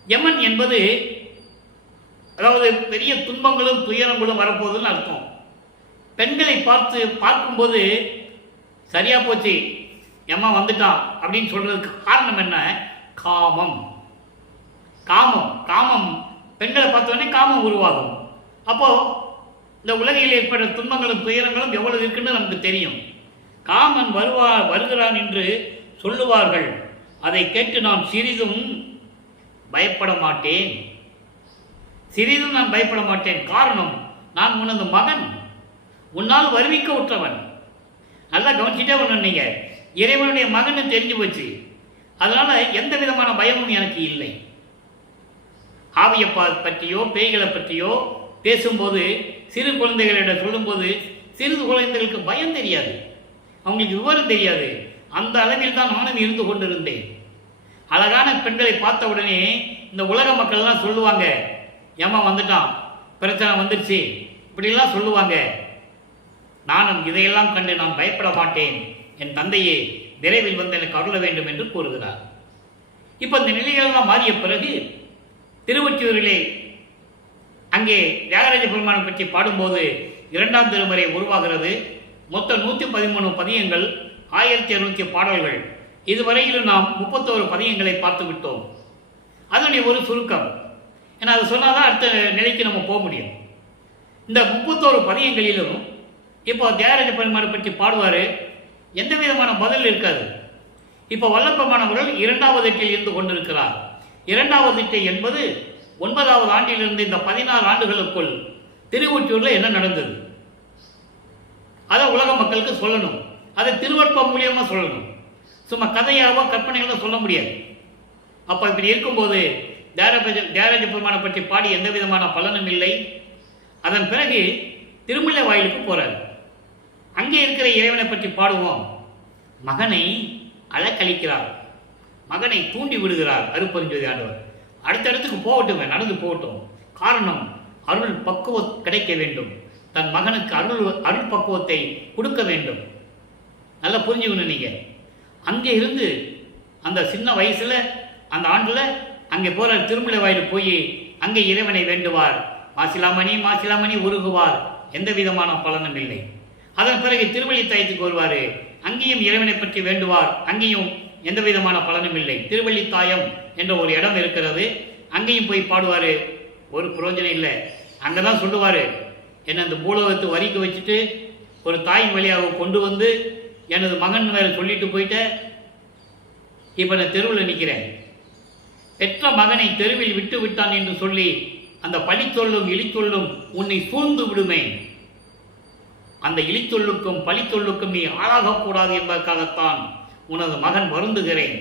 யமன் என்பது, அதாவது பெரிய துன்பங்களும் துயரங்களும் வரப்போகுதுன்னு அர்த்தம். பெண்களை பார்க்கும்போது சரியா போச்சு, யமன் வந்துட்டான் அப்படின்னு சொல்றதுக்கு காரணம் என்ன? காமம். பெண்களை பார்த்தோடனே காமம் உருவாகும். அப்போ இந்த உலகில் ஏற்பட்ட துன்பங்களும் துயரங்களும் எவ்வளவு இருக்குன்னு நமக்கு தெரியும். காமன் வருகிறான் என்று சொல்லுவார்கள். அதை கேட்டு நான் சிறிதும் பயப்பட மாட்டேன். காரணம், நான் உனது மகன், உன்னால் வருவிக்க உற்றவன். நல்லா கவனிச்சுட்டே வரணும். நீங்க இறைவனுடைய மகன் தெரிஞ்சு போச்சு. அதனால எந்த விதமான பயமும் எனக்கு இல்லை. ஆவியை பற்றியோ பேய்களை பற்றியோ பேசும்போது, சிறு குழந்தைகளிடம் சொல்லும்போது சிறு குழந்தைகளுக்கு பயம் தெரியாது, அவங்களுக்கு விவரம் தெரியாது. அந்த அளவில் தான் நானும் இருந்து கொண்டிருந்தேன். அழகான பெண்களை பார்த்த உடனே இந்த உலக மக்கள்லாம் சொல்லுவாங்க, யமன் வந்துட்டான், பிரச்சனை வந்துருச்சு, இப்படிலாம் சொல்லுவாங்க. நானும் இதையெல்லாம் கண்டு நான் பயப்பட மாட்டேன். என் தந்தையே விரைவில் வந்து எனக்கு அருள வேண்டும் என்று கூறுகிறார். இப்போ இந்த நிலைகளெல்லாம் மாறிய பிறகு திருவொற்றியூரிலே அங்கே தியாகராஜ பெருமானை பற்றி பாடும்போது 2ஆம் திருமுறை உருவாகிறது. மொத்தம் 113 பதியங்கள், 1200 பாடல்கள். இதுவரையிலும் நாம் 31 பதியங்களை பார்த்து விட்டோம். அதனுடைய ஒரு சுருக்கம், ஏன்னா அது சொன்னாதான் அடுத்த நிலைக்கு நம்ம போக முடியும். இந்த 31 பதியங்களிலும் இப்போ தியாகராஜ பெருமானை பற்றி பாடுவார், எந்த விதமான பதில் இருக்காது. இப்போ வல்லப்பெருமானவர்கள் 2வது எட்டில் இருந்து கொண்டிருக்கிறார். 2வது எட்டு என்பது 9வது ஆண்டிலிருந்து இந்த 16 ஆண்டுகளுக்குள் திருவொற்றியூரில் என்ன நடந்தது, அதை உலக மக்களுக்கு சொல்லணும். அதை திருவட்பம் மூலியமாக சொல்லணும். சும்மா கதையாவோ கற்பனைகளோ சொல்ல முடியாது. அப்போ இப்படி இருக்கும்போது தியாகராஜ பெருமானை பற்றி பாடி எந்த விதமான பலனும் இல்லை. அதன் பிறகு திருமலை வாயிலுக்கு போறார். அங்கே இருக்கிற இறைவனை பற்றி பாடுவோம். மகனை அலக்கழிக்கிறார், மகனை தூண்டி விடுகிறார் அருட்பெருஞ்சோதி ஆண்டவர். அடுத்தடுத்துக்கு போகட்டுங்க, நடந்து போகட்டும். காரணம், அருள் பக்குவம் கிடைக்க வேண்டும். தன் மகனுக்கு அருள் பக்குவத்தை கொடுக்க வேண்டும். நல்லா புரிஞ்சுக்கணும். நீங்க அங்கே இருந்து அந்த சின்ன வயசுல, அந்த ஆண்டுல அங்கே போற திருமலை வாயில் போய் அங்கே இறைவனை வேண்டுவார். மாசிலாமணி உருகுவார். எந்த விதமான பலனும் இல்லை. அதன் பிறகு திருவள்ளித்தாயத்துக்கு வருவார். அங்கேயும் இறைவனை பற்றி வேண்டுவார். அங்கேயும் எந்த விதமான பலனும் இல்லை. திருவள்ளித்தாயம் என்ற ஒரு இடம் இருக்கிறது, அங்கேயும் போய் பாடுவார். ஒரு பிரயோஜனம் இல்லை. அங்கே தான் சொல்லுவார், என்னை அந்த பூலோகத்தை வரிக்க வச்சுட்டு ஒரு தாயின் வழியாக கொண்டு வந்து எனது மகன் வேறு சொல்லிட்டு போயிட்ட, இப்போ நான் தெருவில் நிற்கிறேன். பெற்ற மகனை தெருவில் விட்டு விட்டான் என்று சொல்லி அந்த பழிச்சொல்லும் இழிச்சொல்லும் உன்னை சூழ்ந்து விடுமே. அந்த இழிச்சொல்லுக்கும் பழிச்சொல்லுக்கும் நீ ஆளாகக்கூடாது என்பதற்காகத்தான் உனது மகன் வருந்துகிறேன்.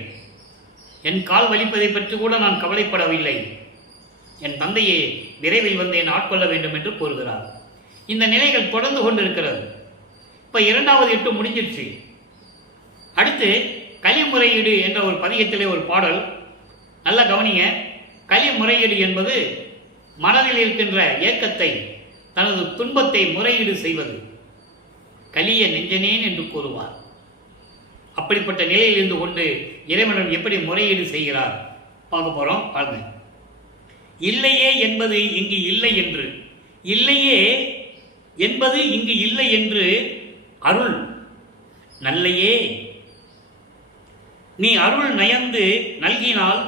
என் கால் வலிப்பதை பற்றி கூட நான் கவலைப்படவில்லை. என் தந்தையை விரைவில் வந்து என் ஆட்கொள்ள வேண்டும் என்று கூறுகிறார். இந்த நிலைகள் தொடர்ந்து கொண்டிருக்கிறது. இப்போ 2வது எட்டு முடிஞ்சிருச்சு. அடுத்து கலிமுறையீடு என்ற ஒரு பதிகத்திலே ஒரு பாடல், நல்ல கவனிங்க. கலிமுறையீடு என்பது மனதில் இருக்கின்ற ஏக்கத்தை, தனது துன்பத்தை முறையீடு செய்வது. கலிய நெஞ்சனேன் என்று கூறுவார். அப்படிப்பட்ட நிலையில் இருந்து கொண்டு இறைவன் எப்படி முறையீடு செய்கிறார் பார்க்க போறோம். பாருங்க. இல்லையே என்பது இங்கு இல்லை என்று, இல்லையே என்பது இங்கு இல்லை என்று அருள் நல்லையே நீ அருள் நயந்து நல்கினால்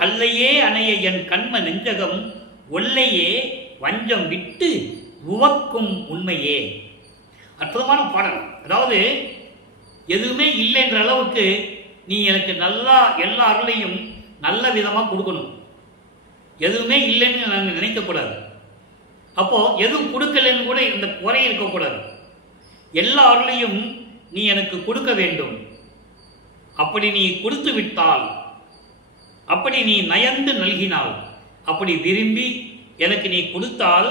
கல்லையே அணைய என் கண்ம நெஞ்சகம் ஒல்லையே வஞ்சம் விட்டு உவக்கும் உண்மையே. அற்புதமான பாடல். அதாவது எதுவுமே இல்லை என்ற அளவுக்கு நீ எனக்கு நல்லா எல்லா அருளையும் நல்ல விதமாக கொடுக்கணும். எதுவுமே இல்லைன்னு நாங்கள் நினைக்கக்கூடாது. அப்போ எதுவும் கொடுக்கலன்னு கூட இந்த குறை இருக்கக்கூடாது. எல்லா அருளையும் நீ எனக்கு கொடுக்க வேண்டும். அப்படி நீ கொடுத்து விட்டால், அப்படி நீ நயந்து நல்கினால், அப்படி விரும்பி எனக்கு நீ கொடுத்தால்,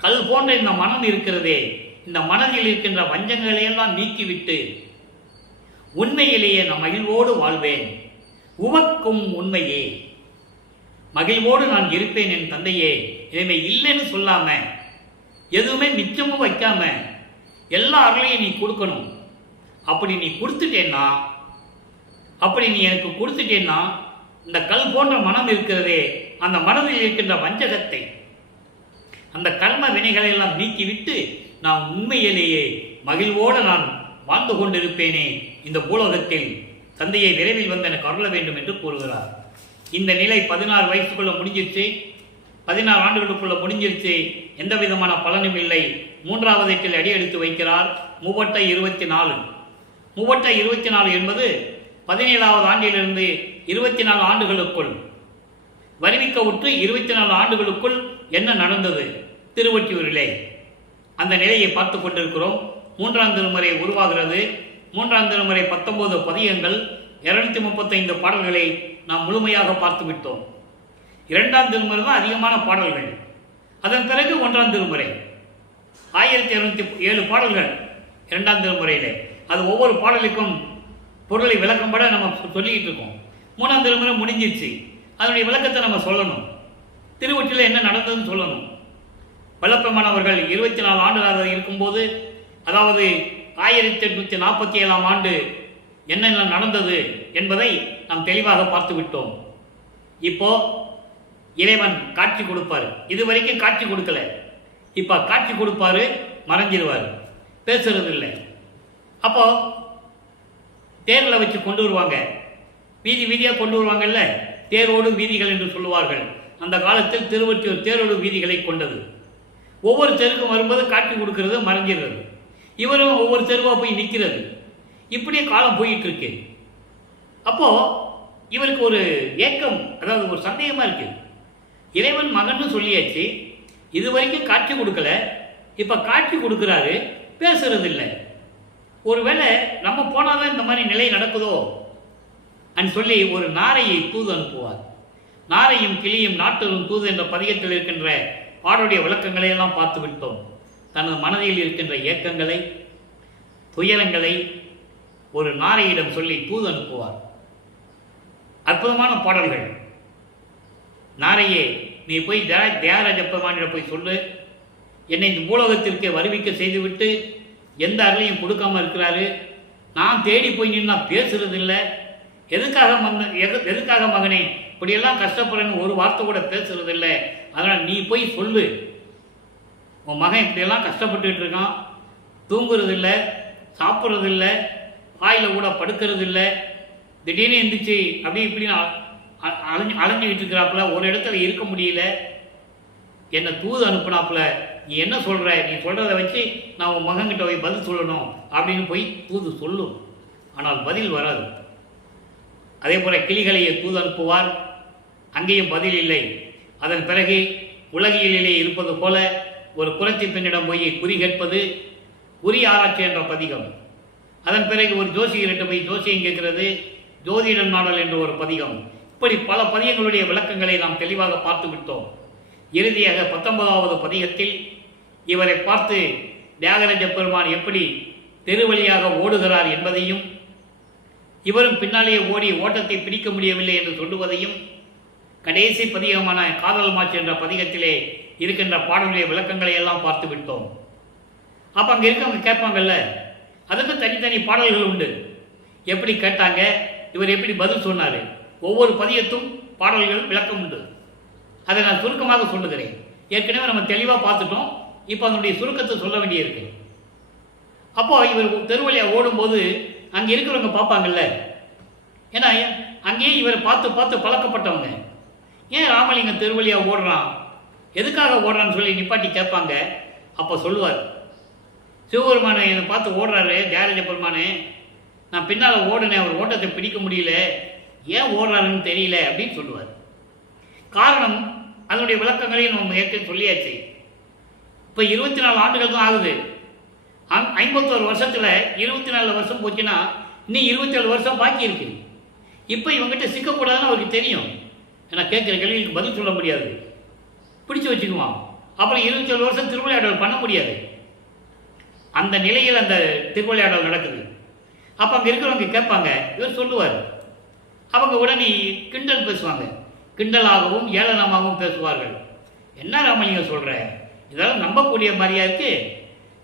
கல் போன்ற இந்த மனம் இருக்கிறதே, இந்த மனதில் இருக்கின்ற வஞ்சங்களையெல்லாம் நீக்கிவிட்டு உண்மையிலேயே நான் மகிழ்வோடு வாழ்வேன். உமக்கும் உண்மையே, மகிழ்வோடு நான் இருப்பேன் என் தந்தையே. இனிமே இல்லைன்னு சொல்லாம, எதுவுமே மிச்சமும் வைக்காம எல்லா அருளையும் நீ கொடுக்கணும். அப்படி நீ கொடுத்துட்டேன்னா, அப்படி நீ எனக்கு கொடுத்துட்டேன்னா, இந்த கல் போன்ற மனம் இருக்கிறதே, அந்த மனதில் இருக்கின்ற வஞ்சகத்தை, அந்த கர்ம வினைகளை எல்லாம் நீக்கிவிட்டு நான் உண்மையிலேயே மகிழ்வோடு நான் வாழ்ந்து கொண்டிருப்பேனே இந்த பூலோகத்தில். தந்தையை விரைவில் வந்து எனக்கு அருள வேண்டும் என்று கூறுகிறார். இந்த நிலை 16 வயசுக்குள்ள முடிஞ்சிருச்சு, 16 ஆண்டுகளுக்குள்ள முடிஞ்சிருச்சு. எந்த விதமான பலனும் இல்லை. 3வது எட்டில் அடி எடுத்து வைக்கிறார். மூவட்ட 24. மூவட்ட 24 என்பது 17வது ஆண்டிலிருந்து 24 ஆண்டுகளுக்குள் வருவிக்க உற்று 24 ஆண்டுகளுக்குள் என்ன நடந்தது திருவொற்றியூரிலே, அந்த நிலையை பார்த்து கொண்டிருக்கிறோம். 3ஆம் திருமுறை உருவாகிறது. 3ஆம் திருமுறை 19 பதிகங்கள், 235 பாடல்களை நாம் முழுமையாக பார்த்து விட்டோம். 2ஆம் திருமுறை தான் அதிகமான பாடல்கள். அதன் பிறகு 1ஆம் திருமுறை 1207 பாடல்கள் 2ஆம் திருமுறையிலே. அது ஒவ்வொரு பாடலுக்கும் பொருளை விளக்கம்பட நம்ம சொல்லிக்கிட்டு இருக்கோம். 3ஆம் திருமுறை முடிஞ்சிருச்சு. அதனுடைய விளக்கத்தை நம்ம சொல்லணும். திருவொற்றியில் என்ன நடந்ததுன்னு சொல்லணும். வல்லப்பெருமான் அவர்கள் 24 ஆண்டுகளாக இருக்கும்போது, அதாவது 1847ஆம் ஆண்டு என்னென்ன நடந்தது என்பதை நாம் தெளிவாக பார்த்து விட்டோம். இப்போ இறைவன் காட்சி கொடுப்பாரு. இதுவரைக்கும் காட்சி கொடுக்கல. இப்ப காட்சி கொடுப்பாரு, மறைஞ்சிருவார், பேசுறது இல்லை. அப்போ தேர்ல வச்சு கொண்டு வருவாங்க, வீதி வீதியாக கொண்டு வருவாங்கல்ல, தேரோடு வீதிகள் என்று சொல்லுவார்கள். அந்த காலத்தில் திருவொற்றியூர் தேரோடு வீதிகளை கொண்டது. ஒவ்வொரு தெருக்கும் வரும்போது காட்சி கொடுக்கிறது, மறைஞ்சிடுறது. இவரும் ஒவ்வொரு தெருவாக போய் நிற்கிறது. இப்படியே காலம் போயிட்டு இருக்கு. அப்போ இவருக்கு ஒரு ஏக்கம், அதாவது ஒரு சந்தேகமா இருக்கு. இறைவன் மகன்னு சொல்லியாச்சு, இது வரைக்கும் காட்சி கொடுக்கல, இப்ப காட்சி கொடுக்கிறாரு, பேசுறது இல்லை. ஒருவேளை நம்ம போனாதான் இந்த மாதிரி நிலை நடக்குதோ அப்படின்னு சொல்லி ஒரு நாரையை தூது அனுப்புவார். நாரையும் கிளியும் நாட்டரும் தூது என்ற பதிகத்தில் இருக்கின்ற பாடலுடைய விளக்கங்களை எல்லாம் பார்த்து விட்டோம். தனது மனதில் இருக்கின்ற ஏக்கங்களை, துயரங்களை ஒரு நாரையிடம் சொல்லி தூது அனுப்புவார். அற்புதமான பாடல்கள். நாரையே, நீ போய் தியாகராஜ பெருமானிடம் போய் சொல்லு, என்னை இந்த பூலோகத்திற்கு வருவிக்க செய்துவிட்டு எந்த அருளையும் கொடுக்காம இருக்கிறாரு. நான் தேடி போய் நின்னா பேசுறது இல்லை. எதுக்காக மகனே இப்படியெல்லாம் கஷ்டப்படுறேன்னு ஒரு வார்த்தை கூட பேசுறது இல்லை. அதனால் நீ போய் சொல்லு, உன் மகன் இப்படியெல்லாம் கஷ்டப்பட்டுக்கிட்டு இருக்கான், தூங்குறது இல்லை, சாப்பிட்றது இல்லை, வாயில் கூட படுக்கிறது இல்லை, திடீர்னு எந்திரிச்சு அப்படி இப்படின்னு அலைஞ்சிக்கிட்டு இருக்கிறாப்புல, ஒரு இடத்துல இருக்க முடியல, என்னை தூது அனுப்புனாப்புல, நீ என்ன சொல்கிற, நீ சொல்கிறத வச்சு நான் உன் மகன்கிட்ட போய் பதில் சொல்லணும் அப்படின்னு போய் தூது சொல்லும். ஆனால் பதில் வராது. அதே போல் கிளிகளையே தூது அனுப்புவார், அங்கேயும் பதில் இல்லை. அதன் பிறகு உலகியலிலே இருப்பது போல ஒரு குறத்தி பெண்ணிடம் போய் குறி கேட்பது குறி ஆராய்ச்சி என்ற பதிகம். அதன் பிறகு ஒரு ஜோசியர்கிட்ட போய் ஜோசியம் கேட்கிறது, ஜோதிடன் நாடல் என்ற ஒரு பதிகம், இப்படி பல பதிகங்களுடைய விளக்கங்களை நாம் தெளிவாக பார்த்து விட்டோம். இறுதியாக 19வது பதிகத்தில் இவரை பார்த்து தியாகராஜ பெருமான் எப்படி தெருவழியாக ஓடுகிறார் என்பதையும், இவரும் பின்னாலேயே ஓடி ஓட்டத்தை பிடிக்க முடியவில்லை என்று சொல்லுவதையும், கடைசி பதிகமான காதல் மாற்று என்ற பதிகத்திலே இருக்கின்ற பாடலுடைய விளக்கங்களை எல்லாம் பார்த்து விட்டோம். அப்போ அங்கே இருக்கவங்க கேட்பாங்கல்ல, அதுக்கு தனித்தனி பாடல்கள் உண்டு. எப்படி கேட்டாங்க, இவர் எப்படி பதில் சொன்னார், ஒவ்வொரு பதியத்தும் பாடல்கள் விளக்கம் உண்டு. அதை நான் சுருக்கமாக சொல்லுகிறேன். ஏற்கனவே நம்ம தெளிவாக பார்த்துட்டோம், இப்போ அதனுடைய சுருக்கத்தை சொல்ல வேண்டியிருக்கு. அப்போ இவர் தெருவழியாக ஓடும்போது அங்கே இருக்கிறவங்க பார்ப்பாங்கல்ல, ஏன்னா அங்கேயே இவரை பார்த்து பார்த்து பழக்கப்பட்டவங்க, ஏன் ராமலிங்கம் தெருவழியாக ஓடுறான், எதுக்காக ஓடுறான்னு சொல்லி நிப்பாட்டி கேட்பாங்க. அப்போ சொல்லுவார், சிவபெருமானை என்னை பார்த்து ஓடுறாரு தியாகராஜ பெருமானே, நான் பின்னால் ஓடுனேன், அவர் ஓட்டத்தை பிடிக்க முடியல, ஏன் ஓடுறாருன்னு தெரியல அப்படின்னு சொல்லுவார். காரணம் அதனுடைய விளக்கங்களையும் நம்ம ஏற்கனவே சொல்லியாச்சு. இப்போ 24 ஆண்டுகள் தான் ஆகுது. 51 வருஷத்தில் 24 வருஷம் போச்சுன்னா இன்னும் 27 வருஷம் பாக்கி இருக்கு. இப்போ இவங்ககிட்ட சிக்கக்கூடாதுன்னு அவருக்கு தெரியும். ஏன்னா கேட்குற கேள்விக்கு பதில் சொல்ல முடியாது, பிடிச்சு வச்சுக்குவான். அப்புறம் 27 வருஷம் திருவிளையாடல் பண்ண முடியாது. அந்த நிலையில் அந்த திருவிளையாடல் நடக்குது. அப்போ அங்கே இருக்கிறவங்க கேட்பாங்க, இவர் சொல்லுவார். அவங்க உடனே கிண்டல் பேசுவாங்க, கிண்டலாகவும் ஏளனமாகவும் பேசுவார்கள். என்ன ராமலிங்கம் சொல்கிற, இதெல்லாம் நம்பக்கூடிய மாதிரியா இருக்கு,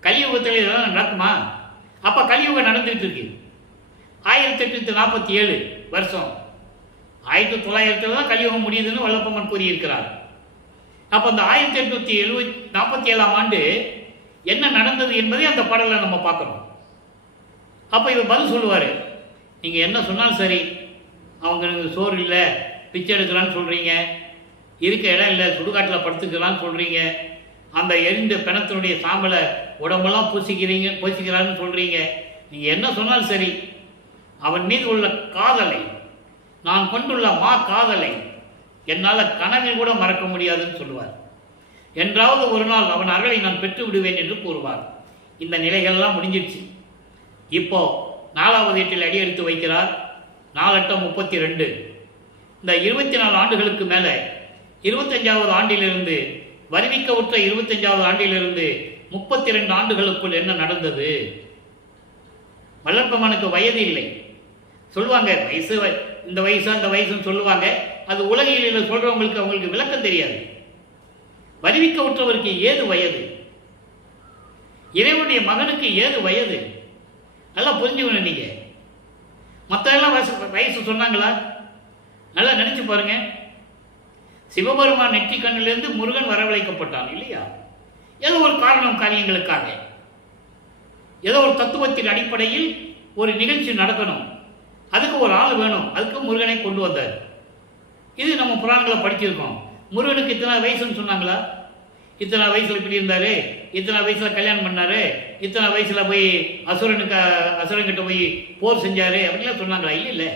கலியுகத்தில் இதெல்லாம் நடக்குமா? அப்போ கலியுகம் நடந்துகிட்டு இருக்கு. 1847 வருஷம், 1900 தான் கலியுகம் முடியுதுன்னு வல்லப்பம்மன் கூறியிருக்கிறார். அப்போ அந்த 1847ஆம் ஆண்டு என்ன நடந்தது என்பதை அந்த பாடலில் நம்ம பார்க்குறோம். அப்போ இவர் பதில் சொல்லுவார், நீங்கள் என்ன சொன்னாலும் சரி, அவங்க சோறு இல்லை பிச்சை எடுக்கலான்னு சொல்கிறீங்க, இருக்க இடம் இல்லை சுடுகாட்டில் படுத்துக்கலான்னு சொல்கிறீங்க, அந்த எரிந்த பிணத்தினுடைய சாம்பலை உடம்பெல்லாம் பூசிக்கிறான்னு சொல்கிறீங்க, நீங்கள் என்ன சொன்னாலும் சரி, அவன் மீது உள்ள காதலை, நான் கொண்டுள்ள காதலை என்னால் கனவில் கூட மறக்க முடியாதுன்னு சொல்லுவார். என்றாவது ஒரு நாள் அவன் அருளை நான் பெற்று விடுவேன் என்று கூறுவார். இந்த நிலைகள்லாம் முடிஞ்சிடுச்சு. இப்போ 4வது எட்டில் அடி எடுத்து வைக்கிறார். 4×8 = 32. இந்த 24 ஆண்டுகளுக்கு மேலே 25வது ஆண்டிலிருந்து, வருவிக்க உற்ற 25வது ஆண்டிலிருந்து 32 ஆண்டுகளுக்குள் என்ன நடந்தது? வல்லற்பமானுக்கு வயது இல்லை சொல்லுவாங்க, வயசு இந்த வயசு அந்த வயசுன்னு சொல்லுவாங்க. அது உலகில் சொல்றவங்களுக்கு அவங்களுக்கு விளக்கம் தெரியாது. வருவிக்க உற்றவருக்கு ஏது வயது, இறைவனுடைய மகனுக்கு ஏது வயது, நல்லா புரிஞ்சுக்கணும். நீங்க மற்றெல்லாம் வயசு சொன்னாங்களா? நல்லா நினைச்சு பாருங்க. சிவபெருமான் நெற்றி கண்ணிலிருந்து முருகன் வரவழைக்கப்பட்டான் இல்லையா? ஏதோ ஒரு காரியங்களுக்காக, ஏதோ ஒரு தத்துவத்தின் அடிப்படையில் ஒரு நிகழ்ச்சி நடக்கணும், அதுக்கு ஒரு ஆள் வேணும், அதுக்கு முருகனை கொண்டு வந்தார். இது நம்ம புராணங்களை படிச்சிருக்கோம். முருகனுக்கு இத்தனை வயசுன்னு சொன்னாங்களா? இத்தனை வயசுல இப்படி இருந்தாரு, இத்தனை வயசுல கல்யாணம் பண்ணாரு, இத்தனை வயசுல போய் அசுரங்கிட்ட போய் போர் செஞ்சாரு அப்படின்லாம் சொன்னாங்களா? இல்லை.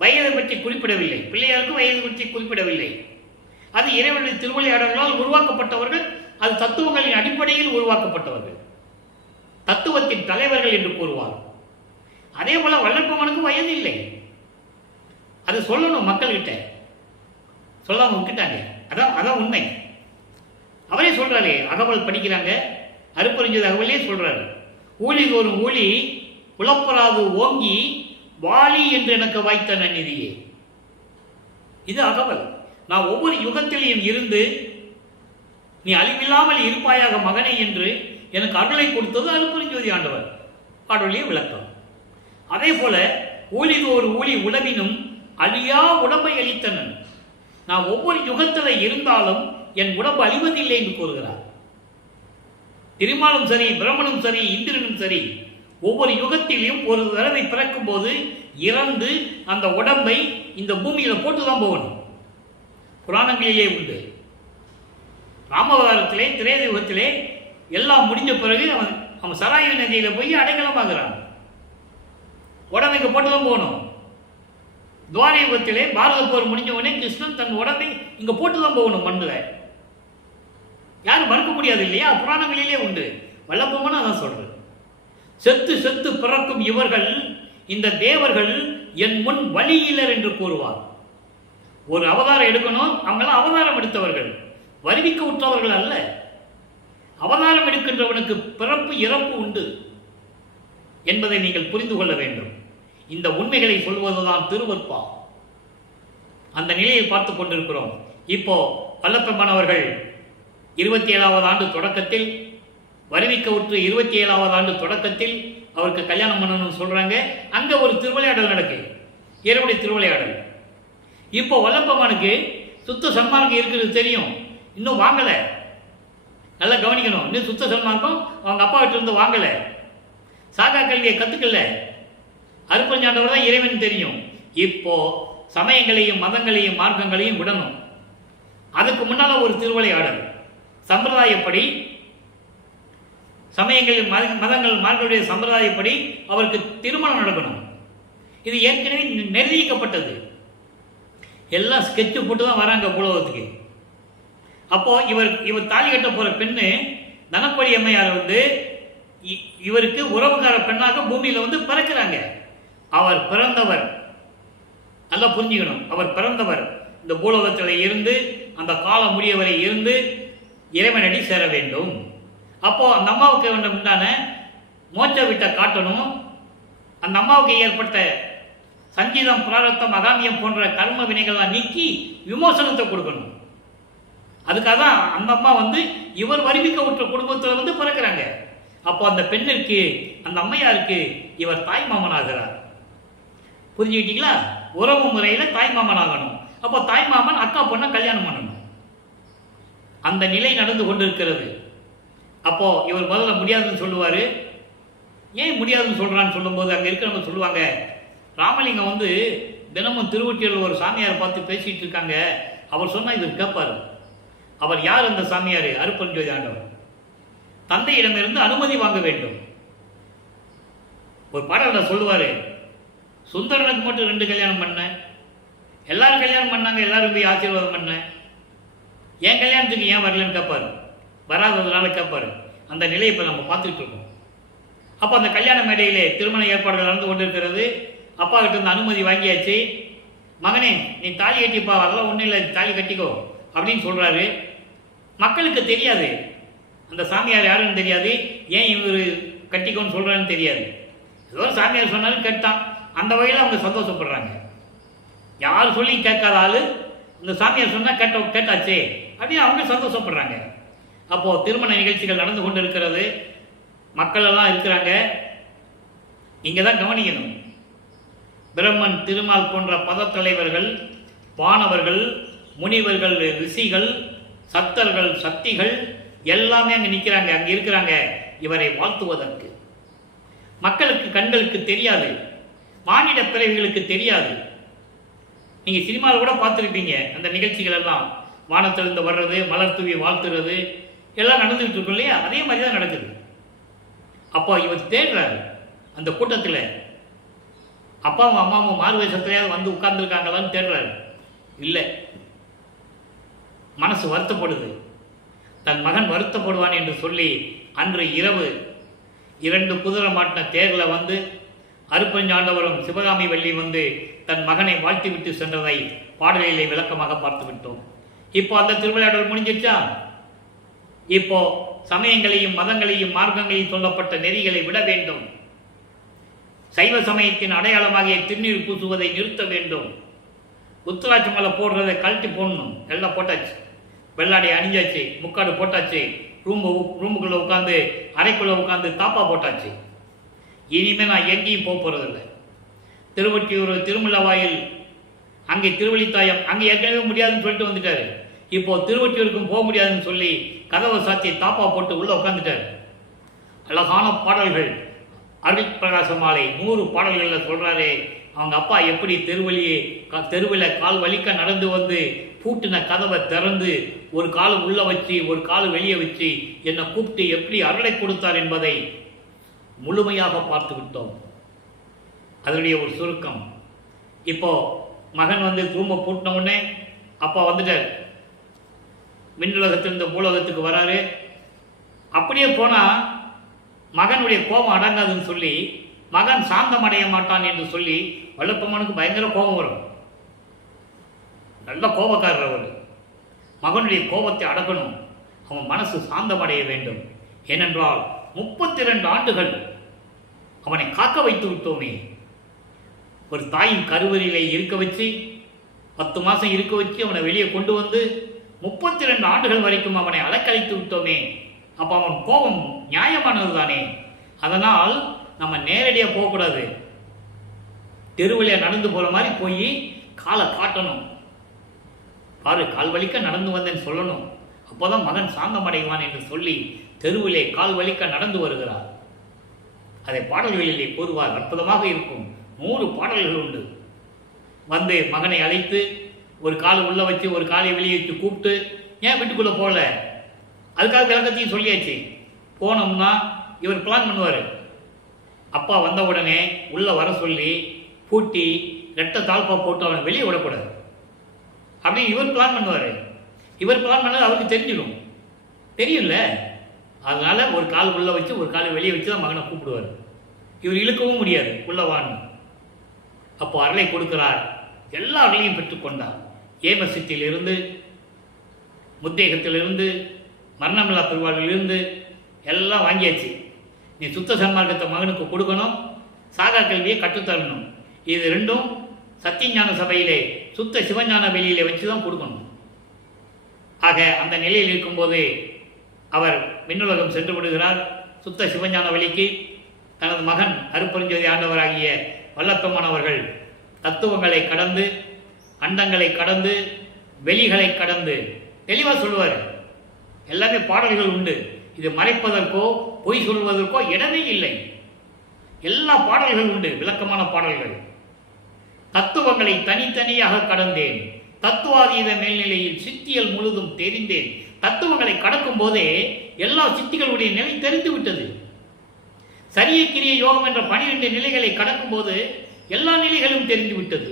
வயதை பற்றி குறிப்பிடவில்லை. பிள்ளையாருக்கும் வயது பற்றி குறிப்பிடவில்லை. அது இறைவனுடைய திருவிளையாடல்களால் உருவாக்கப்பட்டவர்கள், அது தத்துவங்களின் அடிப்படையில் உருவாக்கப்பட்டவர்கள், தத்துவத்தின் தலைவர்கள் என்று கூறுவார். அதே போல வல்லற்பமானுக்கு வயது இல்லை. அது சொல்லணும் மக்கள்கிட்ட, சொல்லாம விட்டுட்டாங்க. அதான் உண்மை. அவரே சொல்றாரு, அகவல் படிக்கிறாங்க, அருப்பறிஞ்சது அகவலே சொல்றாரு, ஊழி ஒரு ஊழி புலப்பராது ஓங்கி வாலி என்று எனக்கு வாய்த்த நன்னிதியே. இது அகவல். நான் ஒவ்வொரு யுகத்திலையும் இருந்து நீ அழிவில்லாமல் இருப்பாயாக மகனே என்று எனக்கு அருளை கொடுத்தது அருப்பெருஞ்சோதி ஆண்டவர். பாடலிய விளக்கம். அதே போல ஊழிது ஒரு ஊழி உழவினும் அழியா உடம்பை அளித்தனன். நான் ஒவ்வொரு யுகத்தில் இருந்தாலும் என் உடம்பு அழிவதில்லை என்று கூறுகிறார். திருமாலும் சரி, பிரம்மனும் சரி, இந்திரனும் சரி, ஒவ்வொரு யுகத்திலையும் ஒரு தடவை பிறக்கும் போது இறந்து அந்த உடம்பை இந்த பூமியில போட்டுதான் போகணும். புராணங்களிலே உண்டு. ராமவதாரத்திலே, திரேத யுகத்திலே எல்லாம் முடிஞ்ச பிறகு அவன் சராயு நதியில போய் அடைக்கலமாகிறான். உடம்பைக்கு போட்டுதான் போகணும். துவார யுகத்திலே பாரத போர் முடிஞ்ச உடனே கிருஷ்ணன் தன் உடம்பை இங்க போட்டுதான் போகணும் மண்ணுல. யாரும் மறுக்க முடியாது இல்லையா? புராணங்களிலே உண்டு. வல்லப்பமான அதான் சொல்றது. செத்து செத்து பிறக்கும் இவர்கள், இந்த தேவர்கள் என் முன் வழியிலர் என்று கூறுவார். ஒரு அவதாரம் எடுக்கணும், அவங்களாம் அவதாரம் எடுத்தவர்கள், வருவிக்க உற்றவர்கள் அல்ல. அவதாரம் எடுக்கின்றவனுக்கு பிறப்பு இறப்பு உண்டு என்பதை நீங்கள் புரிந்து கொள்ள வேண்டும். இந்த உண்மைகளை சொல்வதுதான் திருவருட்பா. அந்த நிலையை பார்த்து கொண்டிருக்கிறோம். இப்போ வல்லப்பெருமான் அவர்கள் 27வது ஆண்டு தொடக்கத்தில், வருவிக்க உற்று 27வது ஆண்டு தொடக்கத்தில் அவருக்கு கல்யாணம் பண்ணணும்னு சொல்றாங்க. அங்க ஒரு திருவிளையாடல் நடக்கு, இறைவனுடைய திருவிளையாடல். இப்போ வல்லப்பெருமானுக்கு சுத்த சன்மார்க்கம் இருக்கிறது தெரியும், இன்னும் வாங்கல. நல்லா கவனிக்கணும். இன்னும் சுத்த சன்மார்க்கம் அவங்க அப்பா கிட்ட இருந்து வாங்கல, சாகா கல்வியை கத்துக்கல. அருப்பஞ்சாண்டவர் தான் இறைவன் தெரியும். இப்போ சமயங்களையும் மதங்களையும் மார்க்கங்களையும் விடணும். அதுக்கு முன்னால ஒரு திருவிளையாடல். சம்பிரதாயப்படி சமயங்கள் மதங்கள் மார்களுடைய சம்பிரதாயப்படி அவருக்கு திருமணம் நடக்கணும். இது ஏற்கனவே நிர்ணயிக்கப்பட்டது. எல்லாம் ஸ்கெட்சு போட்டு தான் வராங்க பூலோகத்துக்கு. அப்போ இவர் தாலி கட்ட போற பெண்ணு தனப்பொழி அம்மையார் இவருக்கு உறவுக்கார பெண்ணாக பூமியில பிறக்கிறாங்க. அவர் பிறந்தவர், நல்லா புரிஞ்சுக்கணும், அவர் பிறந்தவர் இந்த பூலோகத்தில் இருந்து அந்த காலம் முடியவரை இருந்து இறைவனடி சேர வேண்டும். அப்போ அந்த அம்மாவுக்கு உண்டான மோட்ச வீட்டை காட்டணும். அந்த அம்மாவுக்கு ஏற்பட்ட சங்கீதம், பிராரத்தம், அகாமியம் போன்ற கர்ம வினைகள்லாம் நீக்கி விமோசனத்தை கொடுக்கணும். அதுக்காக தான் அந்த அம்மா இவர் வருவிக்க உற்ற குடும்பத்தில் பிறக்கிறாங்க. அப்போ அந்த பெண்ணிற்கு, அந்த அம்மையாருக்கு இவர் தாய் மாமன் ஆகிறார். புரிஞ்சுக்கிட்டீங்களா? உறவு முறையில் தாய் மாமன் ஆகணும். அப்போ தாய் மாமன் அக்கா பொண்ணை கல்யாணம் பண்ணணும். அந்த நிலை நடந்து கொண்டிருக்கிறது. அப்போ இவர் முதல்ல முடியாதுன்னு சொல்லுவார். ஏன் முடியாதுன்னு சொல்கிறான்னு சொல்லும்போது அங்கே இருக்கிறவங்க சொல்லுவாங்க, ராமலிங்கம் தினமும் திருவொற்றியூரில் ஒரு சாமியாரை பார்த்து பேசிகிட்டு இருக்காங்க, அவர் சொன்னால் இவர் கேட்பார். அவர் யார் அந்த சாமியார்? அருப்பஞ்சோதி ஆண்டவர். தந்தையிடமிருந்து அனுமதி வாங்க வேண்டும். ஒரு பாடலில் சொல்லுவார், சுந்தரனுக்கு மட்டும் 2 கல்யாணம் பண்ணேன், எல்லாரும் கல்யாணம் பண்ணாங்க, எல்லாரும் போய் ஆசீர்வாதம் பண்ணேன், என் கல்யாணத்துக்கு ஏன் வரலன்னு கேட்பார். வராததுனால கேட்பார். அந்த நிலையை இப்போ நம்ம பார்த்துட்டு இருக்கோம். அப்போ அந்த கல்யாண மேடையிலே திருமண ஏற்பாடுகள் நடந்து கொண்டிருக்கிறது. அப்பா கிட்ட இருந்து அனுமதி வாங்கியாச்சு. மகனே நீ தாலி கட்டிப்பா, அதெல்லாம் ஒன்றும் இல்லை, தாலி கட்டிக்கோ அப்படின்னு சொல்கிறாரு. மக்களுக்கு தெரியாது, அந்த சாமியார் யாருன்னு தெரியாது, ஏன் இவர் கட்டிக்கோன்னு சொல்கிறான்னு தெரியாது. ஏதோ சாமியார் சொன்னாலும் கேட்டான், அந்த வகையில் அவங்க சந்தோஷப்படுறாங்க. யார் சொல்லி கேட்காத ஆள் இந்த சாமியார் சொன்னால் கேட்டாச்சே அப்படின்னு அவங்க சந்தோஷப்படுறாங்க. அப்போது திருமண நிகழ்ச்சிகள் நடந்து கொண்டு இருக்கிறது, மக்கள் எல்லாம் இருக்கிறாங்க. இங்கே தான் கவனிக்கணும், பிரம்மன், திருமால் போன்ற பதத்தலைவர்கள், வானவர்கள், முனிவர்கள், ரிஷிகள், சத்தர்கள், சக்திகள் எல்லாமே அங்கே நிற்கிறாங்க, அங்கே இருக்கிறாங்க இவரை வாழ்த்துவதற்கு. மக்களுக்கு, கண்களுக்கு தெரியாது, மானிட பிறவிகளுக்கு தெரியாது. நீங்கள் சினிமாவில் கூட பார்த்துருப்பீங்க அந்த நிகழ்ச்சிகள் எல்லாம். வானத்திலிருந்து வர்றது, மலர் தூவி வாழ்த்துறது எல்லாம் நடந்துகிட்டு இருக்கும் இல்லையா? அதே மாதிரி தான் நடக்குது. அப்போ இவர் தேடுறாரு அந்த கூட்டத்தில், அப்பாவும் அம்மாவும் மாறு வேஷத்துலையாவது உட்கார்ந்துருக்காங்களான்னு தேடுறாரு. இல்லை, மனசு வருத்தப்படுது. தன் மகன் வருத்தப்படுவான் என்று சொல்லி அன்று இரவு 2 குதிரை மாட்டின தேரில் அருப்பஞ்சாண்டவரும் சிவகாமி வள்ளி தன் மகனை வாழ்த்திவிட்டு சென்றதை பாடலிலே விளக்கமாக பார்த்து விட்டோம். இப்போ அந்த திருவிளையாடல் முடிஞ்சிச்சா? இப்போ சமயங்களையும் மதங்களையும் மார்க்கங்களையும் சொல்லப்பட்ட நெறிகளை விட வேண்டும். சைவ சமயத்தின் அடையாளமாகிய திருநீர் பூசுவதை நிறுத்த வேண்டும். உத்தராட்சி மலை போடுறதை கழட்டி போடணும். எல்லாம் போட்டாச்சு, வெள்ளாடை அணிஞ்சாச்சு, முக்காடு போட்டாச்சு, ரூமுக்குள்ளே உட்காந்து, அறைக்குள்ளே உட்காந்து தாப்பா போட்டாச்சு. இனிமேல் நான் எங்கேயும் போகிறதில்லை. திருவொற்றியூர் திருமலவாயில், அங்கே திருவள்ளித்தாயம், அங்கே ஏற்கனவே முடியாதுன்னு சொல்லிட்டு வந்துட்டாரு. இப்போது திருவொற்றியூருக்கும் போக முடியாதுன்னு சொல்லி கதவை சாத்தி தாப்பா போட்டு உள்ளே உட்காந்துட்டார். அழகான பாடல்கள், அருள் பிரகாச மாலை 100 பாடல்களில் சொல்கிறாரே, அவங்க அப்பா எப்படி தெருவில் கால் வலிக்க நடந்து பூட்டின கதவை திறந்து ஒரு கால் உள்ளே வச்சு ஒரு கால் வெளியே வச்சு என்னை கூப்பிட்டு எப்படி அருளை கொடுத்தார் என்பதை முழுமையாக பார்த்து விட்டோம். அதனுடைய ஒரு சுருக்கம். இப்போ மகன் ரூமை பூட்டின உடனே அப்பா வந்துட்டார். விண்ணுலகத்திலிருந்து பூலோகத்துக்கு வராரு. அப்படியே போனால் மகனுடைய கோபம் அடங்காதுன்னு சொல்லி மகன் சாந்தம் அடைய மாட்டான் என்று சொல்லி வல்லப்பெருமானுக்கு பயங்கர கோபம் வரும். நல்ல கோபக்காரர் அவர். மகனுடைய கோபத்தை அடக்கணும், அவன் மனசு சாந்தமடைய வேண்டும். ஏனென்றால் 32 ஆண்டுகள் அவனை காக்க வைத்து விட்டோமே. ஒரு தாயின் கருவறையிலே இருக்க வச்சு 10 மாதம் இருக்க வச்சு அவனை வெளியே கொண்டு வந்து 32 ஆண்டுகள் வரைக்கும் அவனை அலக்கழித்து விட்டோமே. அப்போ அவன் கோபம் நியாயமானது தானே. அதனால் நம்ம நேரடியாக போகக்கூடாது, தெருவிலே நடந்து போகிற மாதிரி போய் காலை காட்டணும். பாரு, கால் வலிக்க நடந்து வந்தேன்னு சொல்லணும். அப்போதான் மகன் சாந்தமடைவான் என்று சொல்லி தெருவிலே கால் வலிக்க நடந்து வருகிறார். அதை பாடல்களிலே கூறுவார், அற்புதமாக இருக்கும். 100 பாடல்கள் உண்டு. வந்து மகனை அழைத்து ஒரு காலை உள்ள வச்சு ஒரு காலை வெளியே வச்சு கூப்பிட்டு, ஏன் வீட்டுக்குள்ளே போகல, அதுக்காக விளக்கத்தையும் சொல்லியாச்சு. போனோம்னா இவர் பிளான் பண்ணுவார். அப்பா வந்த உடனே உள்ளே வர சொல்லி பூட்டி ரெட்டை தாழ்பா போட்டு அவனை வெளியே விடக்கூடாது அப்படின்னு இவர் பிளான் பண்ணுவார். இவர் பிளான் பண்ணது அவருக்கு தெரிஞ்சிடும், தெரியும்ல. அதனால ஒரு கால் உள்ள வச்சு ஒரு காலை வெளியே வச்சு தான் மகனை கூப்பிடுவார். இவர் இழுக்கவும் முடியாது, உள்ளவான்னு. அப்போ அருளை கொடுக்கிறார். எல்லா அருளையும் பெற்றுக்கொண்டார். ஏமசித்திலிருந்து, முத்தேகத்திலிருந்து, மரணமில்லா பெருவாழ்விலிருந்து எல்லாம் வாங்கியாச்சு. நீ சுத்த சன்மார்க்கத்தை மகனுக்கு கொடுக்கணும், சாகா கல்வியை கற்றுத்தரணும். இது ரெண்டும் சத்தியஞான சபையிலே சுத்த சிவஞான வெளியிலே வச்சு தான் கொடுக்கணும். ஆக அந்த நிலையில் இருக்கும்போது அவர் விண்ணுலகம் சென்று விடுகிறார். சுத்த சிவஞான வழிக்கு தனது மகன் அருப்பெருஞ்சோதி ஆண்டவராகிய வல்லப்பெருமானவர்கள் தத்துவங்களை கடந்து, அண்டங்களை கடந்து, வெளிகளை கடந்து தெளிவாக சொல்லுவார். எல்லாமே பாடல்கள் உண்டு. இது மறைப்பதற்கோ பொய் சொல்வதற்கோ இடமே இல்லை. எல்லா பாடல்கள் உண்டு, விளக்கமான பாடல்கள். தத்துவங்களை தனித்தனியாக கடந்தேன், தத்துவாதீத மேல்நிலையில் சித்தியல் முழுதும் தெரிந்தேன். தத்துவங்களை கடக்கும் போதே எல்லா சித்திகளுடைய நிலை தெரிந்து விட்டது. சரிய கிரிய யோகம் என்ற 12 நிலைகளை கடக்கும் போது எல்லா நிலைகளும் தெரிந்து விட்டது.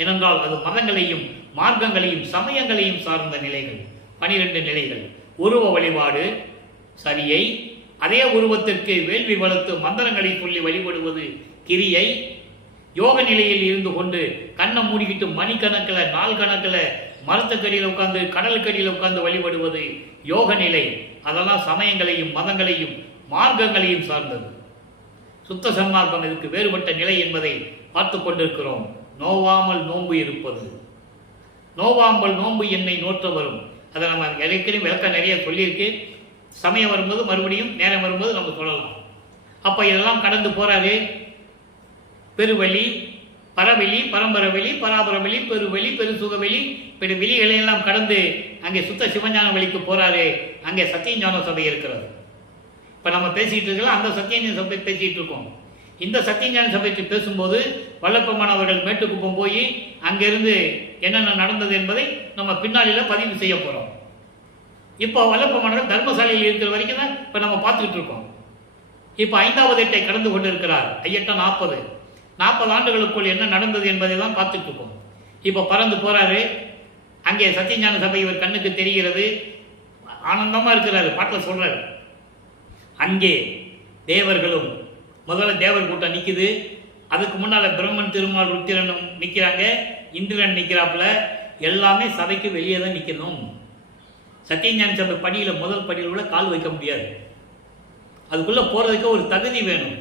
ஏனென்றால் அது மதங்களையும் மார்க்கங்களையும் சமயங்களையும் சார்ந்த நிலைகள். 12 நிலைகள். உருவ வழிபாடு சரியை, அதே உருவத்திற்கு வேள்வி வளர்த்து மந்திரங்களை சொல்லி வழிபடுவது கிரியை. யோக நிலையில் இருந்து கொண்டு கண்ணை மூடிக்கிட்டு மணிக்கணக்கில், நாள் கணக்கில் மரத்துக்கடியில் உட்கார்ந்து, கடலுக்கடியில் உட்கார்ந்து வழிபடுவது யோக நிலை. அதெல்லாம் சமயங்களையும் மதங்களையும் மார்க்கங்களையும் சார்ந்தது. சுத்த சன்மார்க்கம் இதுக்கு வேறுபட்ட நிலை என்பதை பார்த்து கொண்டிருக்கிறோம். நோவாமல் நோன்பு இருப்பது, நோவாமல் நோன்பு என்னை நோற்ற வரும். அதை நம்ம ஏற்கனவே விளக்கம் நிறைய சொல்லியிருக்கு. சமயம் வரும்போது மறுபடியும் நேரம் வரும்போது நம்ம சொல்லலாம். அப்போ இதெல்லாம் கடந்து போறாரு. பெருவெளி, பரவெளி, பரம்பரவெளி, பராபரவெளி, பெருவெளி, பெருசுகவெளி, பெரு வெளிகளையெல்லாம் கடந்து அங்கே சுத்த சிவஞான வழிக்கு போறாரு. அங்கே சத்தியஞான சபை இருக்கிறது. இப்போ நம்ம பேசிட்டு இருக்கலாம், அந்த சத்தியஞான சபை பேசிட்டு இருக்கோம். இந்த சத்தியஞான சபைக்கு பேசும்போது வல்லப்பெருமான் அவர்கள் மேட்டுக்குப்பம் போய் அங்கிருந்து என்னென்ன நடந்தது என்பதை நம்ம பின்னாளில் பதிவு செய்ய போகிறோம். இப்போ வல்லப்பெருமான் தர்மசாலையில் இருக்கிற வரைக்கும் தான் இப்போ நம்ம பார்த்துக்கிட்டு இருக்கோம். இப்போ 5வது எட்டை கடந்து கொண்டு இருக்கிறார். ஐயட்டம் 40 ஆண்டுகளுக்குள் என்ன நடந்தது என்பதை தான் பார்த்துட்டு இருக்கோம். இப்போ பறந்து போறாரு. அங்கே சத்தியஞான சபை இவர் கண்ணுக்கு தெரிகிறது. ஆனந்தமாக இருக்கிறாரு. பாட்டில் சொல்றாரு, அங்கே தேவர்களும், முதல்ல தேவர் கூட்டம் நிற்குது. அதுக்கு முன்னால் பிரம்மன், திருமால், ருத்திரனும் நிற்கிறாங்க. இந்திரன் நிற்கிறாப்புல. எல்லாமே சபைக்கு வெளியே தான் நிற்கணும். சத்தியஞான சபை படியில், முதல் படியில் கூட கால் வைக்க முடியாது. அதுக்குள்ளே போகிறதுக்கு ஒரு தகுதி வேணும்.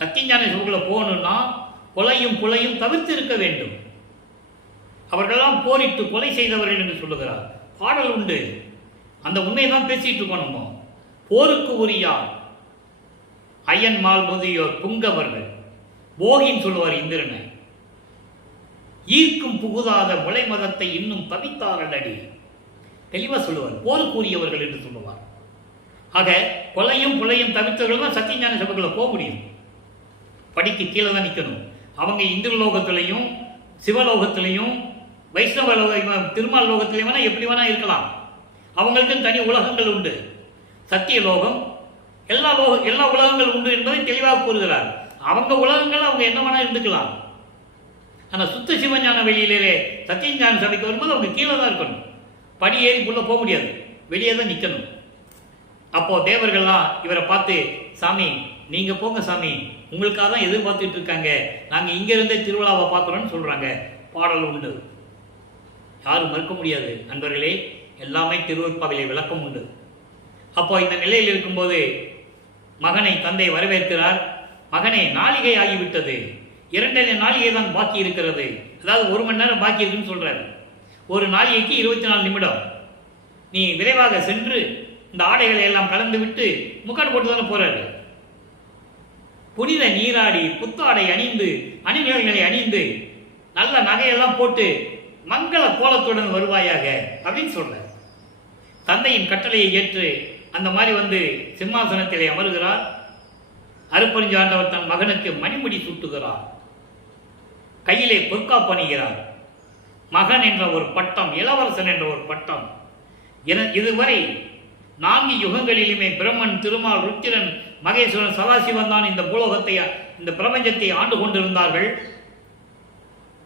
சத்தியஞான சபைக்குள்ளே போகணும்னா கொலையும் புலையும் தவிர்த்து இருக்க வேண்டும். அவர்களெல்லாம் போரிட்டு கொலை செய்தவர்கள் என்று சொல்லுகிறார். பாடல் உண்டு. அந்த உண்மையை தான் பேசிட்டு இருக்கோம் நம்ம. போருக்கு உரியார் அயன் மால் முதியோர் புங்கவர்கள், போகின்னு சொல்லுவார் இந்திரனை. ஈர்க்கும் புகுதாத முளை மதத்தை இன்னும் தவித்தார்கள் அடி, தெளிவாக சொல்லுவார். போருக்குரியவர்கள் என்று சொல்லுவார். ஆக கொலையும் புலையும் தவிர்த்தவர்கள் தான் சத்தியஞான சபைக்குள்ள போக முடியும். படிக்கு கீழே தான் நிற்கணும். அவங்க இந்திரலோகத்திலையும் சிவலோகத்திலையும் வைஷ்ணவ லோகம் திருமால் லோகத்திலையும் வேணா எப்படி வேணா இருக்கலாம். அவங்களுக்கும் தனி உலகங்கள் உண்டு. சத்தியலோகம், எல்லா உலகங்கள் உண்டு என்பதை தெளிவாக கூறுகிறார். அவங்க உலகங்கள் அவங்க என்ன வேணா இருந்துக்கலாம். ஆனால் சுத்த சிவஞான வெளியிலே சத்தியஞான சபைக்கு வரும்போது அவங்க கீழே தான் இருக்கணும். படி ஏறி உள்ள போக முடியாது, வெளியே தான் நிற்கணும். அப்போ தேவர்கள்லாம் இவரை பார்த்து, சாமி நீங்கள் போங்க சாமி, உங்களுக்காக தான் எதிர்பார்த்துட்டு இருக்காங்க, நாங்கள் இங்கேருந்தே திருவிழாவை பார்க்குறோன்னு சொல்கிறாங்க. பாடல் உண்டு, யாரும் மறுக்க முடியாது நண்பர்களே. எல்லாமே திருவருட்பாவிலே விளக்கம் உண்டு. அப்போ இந்த நிலையில் இருக்கும்போது மகனை தந்தை வரவேற்கிறார். மகனே, நாளிகை ஆகிவிட்டது, 2 நாளிகை தான் பாக்கி இருக்கிறது. அதாவது 1 மணி நேரம் பாக்கி இருக்குன்னு சொல்கிறார். ஒரு நாளிகைக்கு 24 நிமிடம். நீ விரைவாக சென்று இந்த ஆடைகளை எல்லாம் கலந்து விட்டு முக்காடு போட்டு தானே போறாரு. புனித நீராடி புத்தாடை அணிந்து அணிகலன்களை அணிந்து நல்ல நகையெல்லாம் போட்டு மங்கள கோலத்துடன் வருவாயாக அப்படின்னு சொல்ற. தந்தையின் கட்டளையை ஏற்று அந்த மாதிரி சிம்மாசனத்திலே அமருகிறார். அருப்பெருஞ்சாண்டவர் தன் மகனுக்கு மணிமுடி சூட்டுகிறார், கையிலே பொற்காப்பு அணிகிறார். மகன் என்ற ஒரு பட்டம், இளவரசன் என்ற ஒரு பட்டம். இதுவரை 4 யுகங்களிலுமே பிரம்மன், திருமால், ருத்திரன், மகேஸ்வரன், சதாசிவன் தான் இந்த பூலோகத்தை, இந்த பிரபஞ்சத்தை ஆண்டு கொண்டிருந்தார்கள்.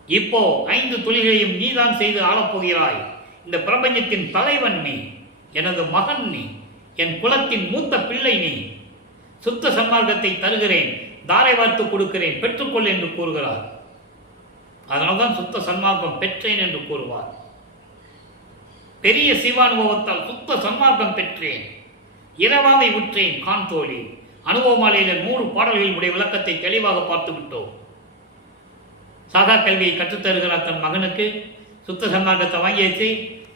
இப்போ 5 தொழில்களையும் நீதான் செய்து ஆளப்போகிறாய். இந்த பிரபஞ்சத்தின் தலைவன் நீ, எனது மகன் நீ, என் குலத்தின் மூத்த பிள்ளை நீ. சுத்த சன்மார்க்கத்தை தருகிறேன், தாரை வார்த்து கொடுக்கிறேன், பெற்றுக்கொள் என்று கூறுகிறார். அதனால்தான் சுத்த சன்மார்க்கம் பெற்றேன் என்று கூறுவார். பெரிய சிவானுபவத்தால் சுத்த சன்மார்க்கம் பெற்றேன், இரவாமை உற்றேன் காண்தோழி. அனுபவமாலையில 100 பாடல்களினுடைய விளக்கத்தை தெளிவாக பார்த்து விட்டோம். சாகா கல்வியை கற்றுத்தருகிறார் தன் மகனுக்கு. சுத்த சன்மார்க்கத்தை வாங்கியாச்சு,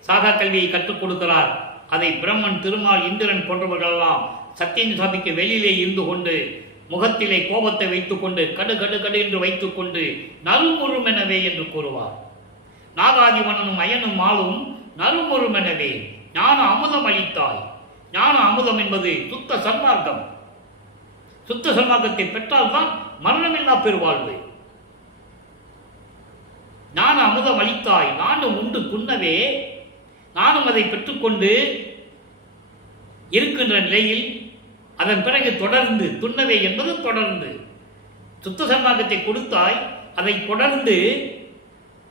சாகா கல்வியை கற்றுக் கொடுக்கிறார். அதை பிரம்மன், திருமால், இந்திரன் போன்றவர்களெல்லாம் சத்தியன் சாமிக்கு வெளியிலே இருந்து கொண்டு முகத்திலே கோபத்தை வைத்துக் கொண்டு கடு கடு கடு என்று வைத்துக் கொண்டு நறுமுறுமெனவே என்று கூறுவார். நாகாதிவனும் அயனும் ஆளும் நறுமுறுமெனவே ஞான அமுதம் அளித்தாய். ஞான அமுதம் என்பது சுத்த சன்மார்க்கம். சுத்த சன்மார்க்கத்தை பெற்றால்தான் மரணமில்லா பெருவாழ்வு. ஞான அமுதம் அளித்தாய், நானும் உண்டு துண்ணவே. நானும் அதை பெற்றுக்கொண்டு இருக்கின்ற நிலையில் அதன் பிறகு தொடர்ந்து துண்ணவே என்பது தொடர்ந்து சுத்த சன்மார்க்கத்தை கொடுத்தாய், அதை தொடர்ந்து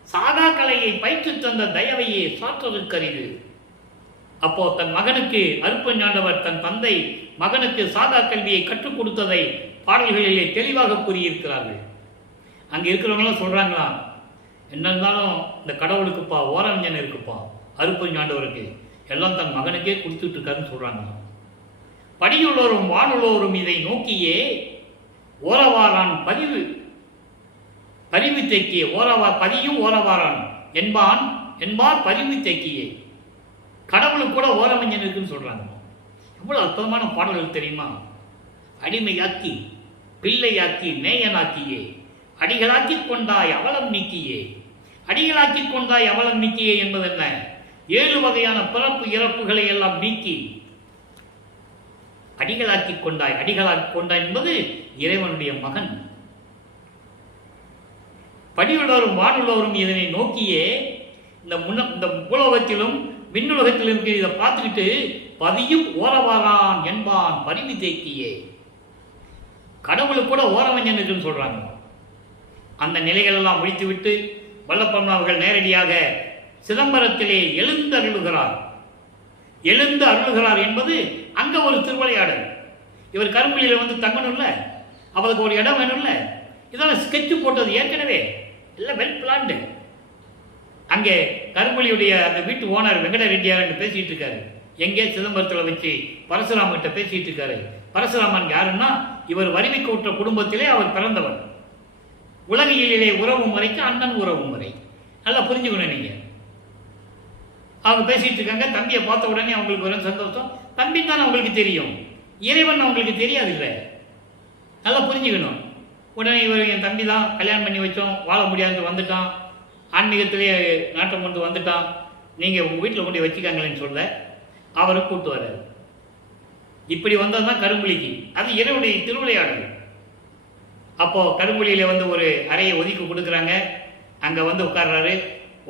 சாகா கலையை பயிற்று தந்த தயவையே சாற்றலுக்கரிது. அப்போ தன் மகனுக்கு அருப்பெருஞ்சாண்டவர் தன் தந்தை மகனுக்கு சாகா கல்வியை கற்றுக் கொடுத்ததை பாடல்களிலே தெளிவாக கூறியிருக்கிறார்கள். அங்கே இருக்கிறவங்களாம் சொல்றாங்களா, என்ன இருந்தாலும் இந்த கடவுளுக்குப்பா ஓரஞ்சன் இருக்குப்பா, அருப்பெருஞ்சாண்டவருக்கு எல்லாம் தன் மகனுக்கே கொடுத்துட்டு இருக்காருன்னு சொல்றாங்களாம். படியுள்ளோரும் வானுள்ளோரும் இதை நோக்கியே ஓரவாரான் பரிவு தேக்கியே பதியும் ஓரவாரான் என்பார் பரிவு தேக்கியே. கடவுளுக்கு கூட ஓரமஞ்சன் இருக்குன்னு சொல்றாங்க. எவ்வளவு அற்புதமான பாடல்கள் தெரியுமா? அடிமையாக்கி பிள்ளையாக்கி மேயனாக்கியே, அடிகளாக்கி கொண்டாய் அவலம் நீக்கியே. அடிகளாக்கி கொண்டாய் அவலம் நீக்கியே என்பது என்ன? 7 வகையான பிறப்பு இறப்புகளை எல்லாம் நீக்கி அடிகளாக்கி கொண்டாய். அடிகளாக்கி கொண்டாய் என்பது இறைவனுடைய மகன். படியுள்ளவரும் வானுள்ளவரும் இதனை நோக்கியே இந்த பூலோகத்திலும் விண்ணுலகத்திலும் இருக்கு. இதை பார்த்துக்கிட்டு பதியும் ஓரவாரான் என்பான் பரிவி தேக்கியே. கடவுளுக்கு கூட ஓரவஞ்சன் இருக்குன்னு சொல்றாங்க. அந்த நிலைகள் எல்லாம் முடித்துவிட்டு வல்லப்பன் அவர்கள் நேரடியாக சிதம்பரத்திலே எழுந்து அருளுகிறார் என்பது அங்க ஒரு திருவிளையாடல். இவர் கரும்புலியில தங்கணும்ல, அவருக்கு ஒரு இடம் வேணும்ல, இதெல்லாம் ஸ்கெட்சு போட்டது ஏற்கனவே, எல்லாம் வெல் பிளான்டு. அங்கே கரும்புலியுடைய அந்த வீட்டு ஓனர் வெங்கட ரெட்டியார் அங்கே பேசிட்டு இருக்காரு. எங்கே? சிதம்பரத்தில் வச்சு பரசுராமன் கிட்ட பேசிட்டு இருக்காரு. பரசுராமன் யாருன்னா, இவர் வறுமைக்கு உற்ற குடும்பத்திலே அவர் பிறந்தவர். உலகியலிலே உறவு முறைக்கு அண்ணன் உறவு முறை நல்லா புரிஞ்சுக்கணும் நீங்க. அவங்க பேசிட்டு இருக்காங்க. தம்பியை பார்த்த உடனே அவங்களுக்கு வரும் சந்தோஷம். தம்பி தான் அவங்களுக்கு தெரியும், இறைவன் அவங்களுக்கு தெரியாது இல்லை. நல்லா புரிஞ்சுக்கணும். உடனே இவர் என் தம்பி தான், கல்யாணம் பண்ணி வச்சோம், வாழ முடியாது வந்துட்டான், ஆன்மீகத்திலேயே நாட்டம் கொண்டு வந்துட்டான், நீங்கள் உங்கள் வீட்டில் கொண்டு வச்சுக்காங்களேன்னு சொல்ல அவரை கூட்டு வர்றாரு. இப்படி வந்தது தான் கரும்புலிக்கு. அது இறைவனுடைய திருவிளையாடல். அப்போ கரும்புலியில ஒரு அறையை ஒதுக்கி கொடுக்குறாங்க. அங்கே உட்கார்றாரு.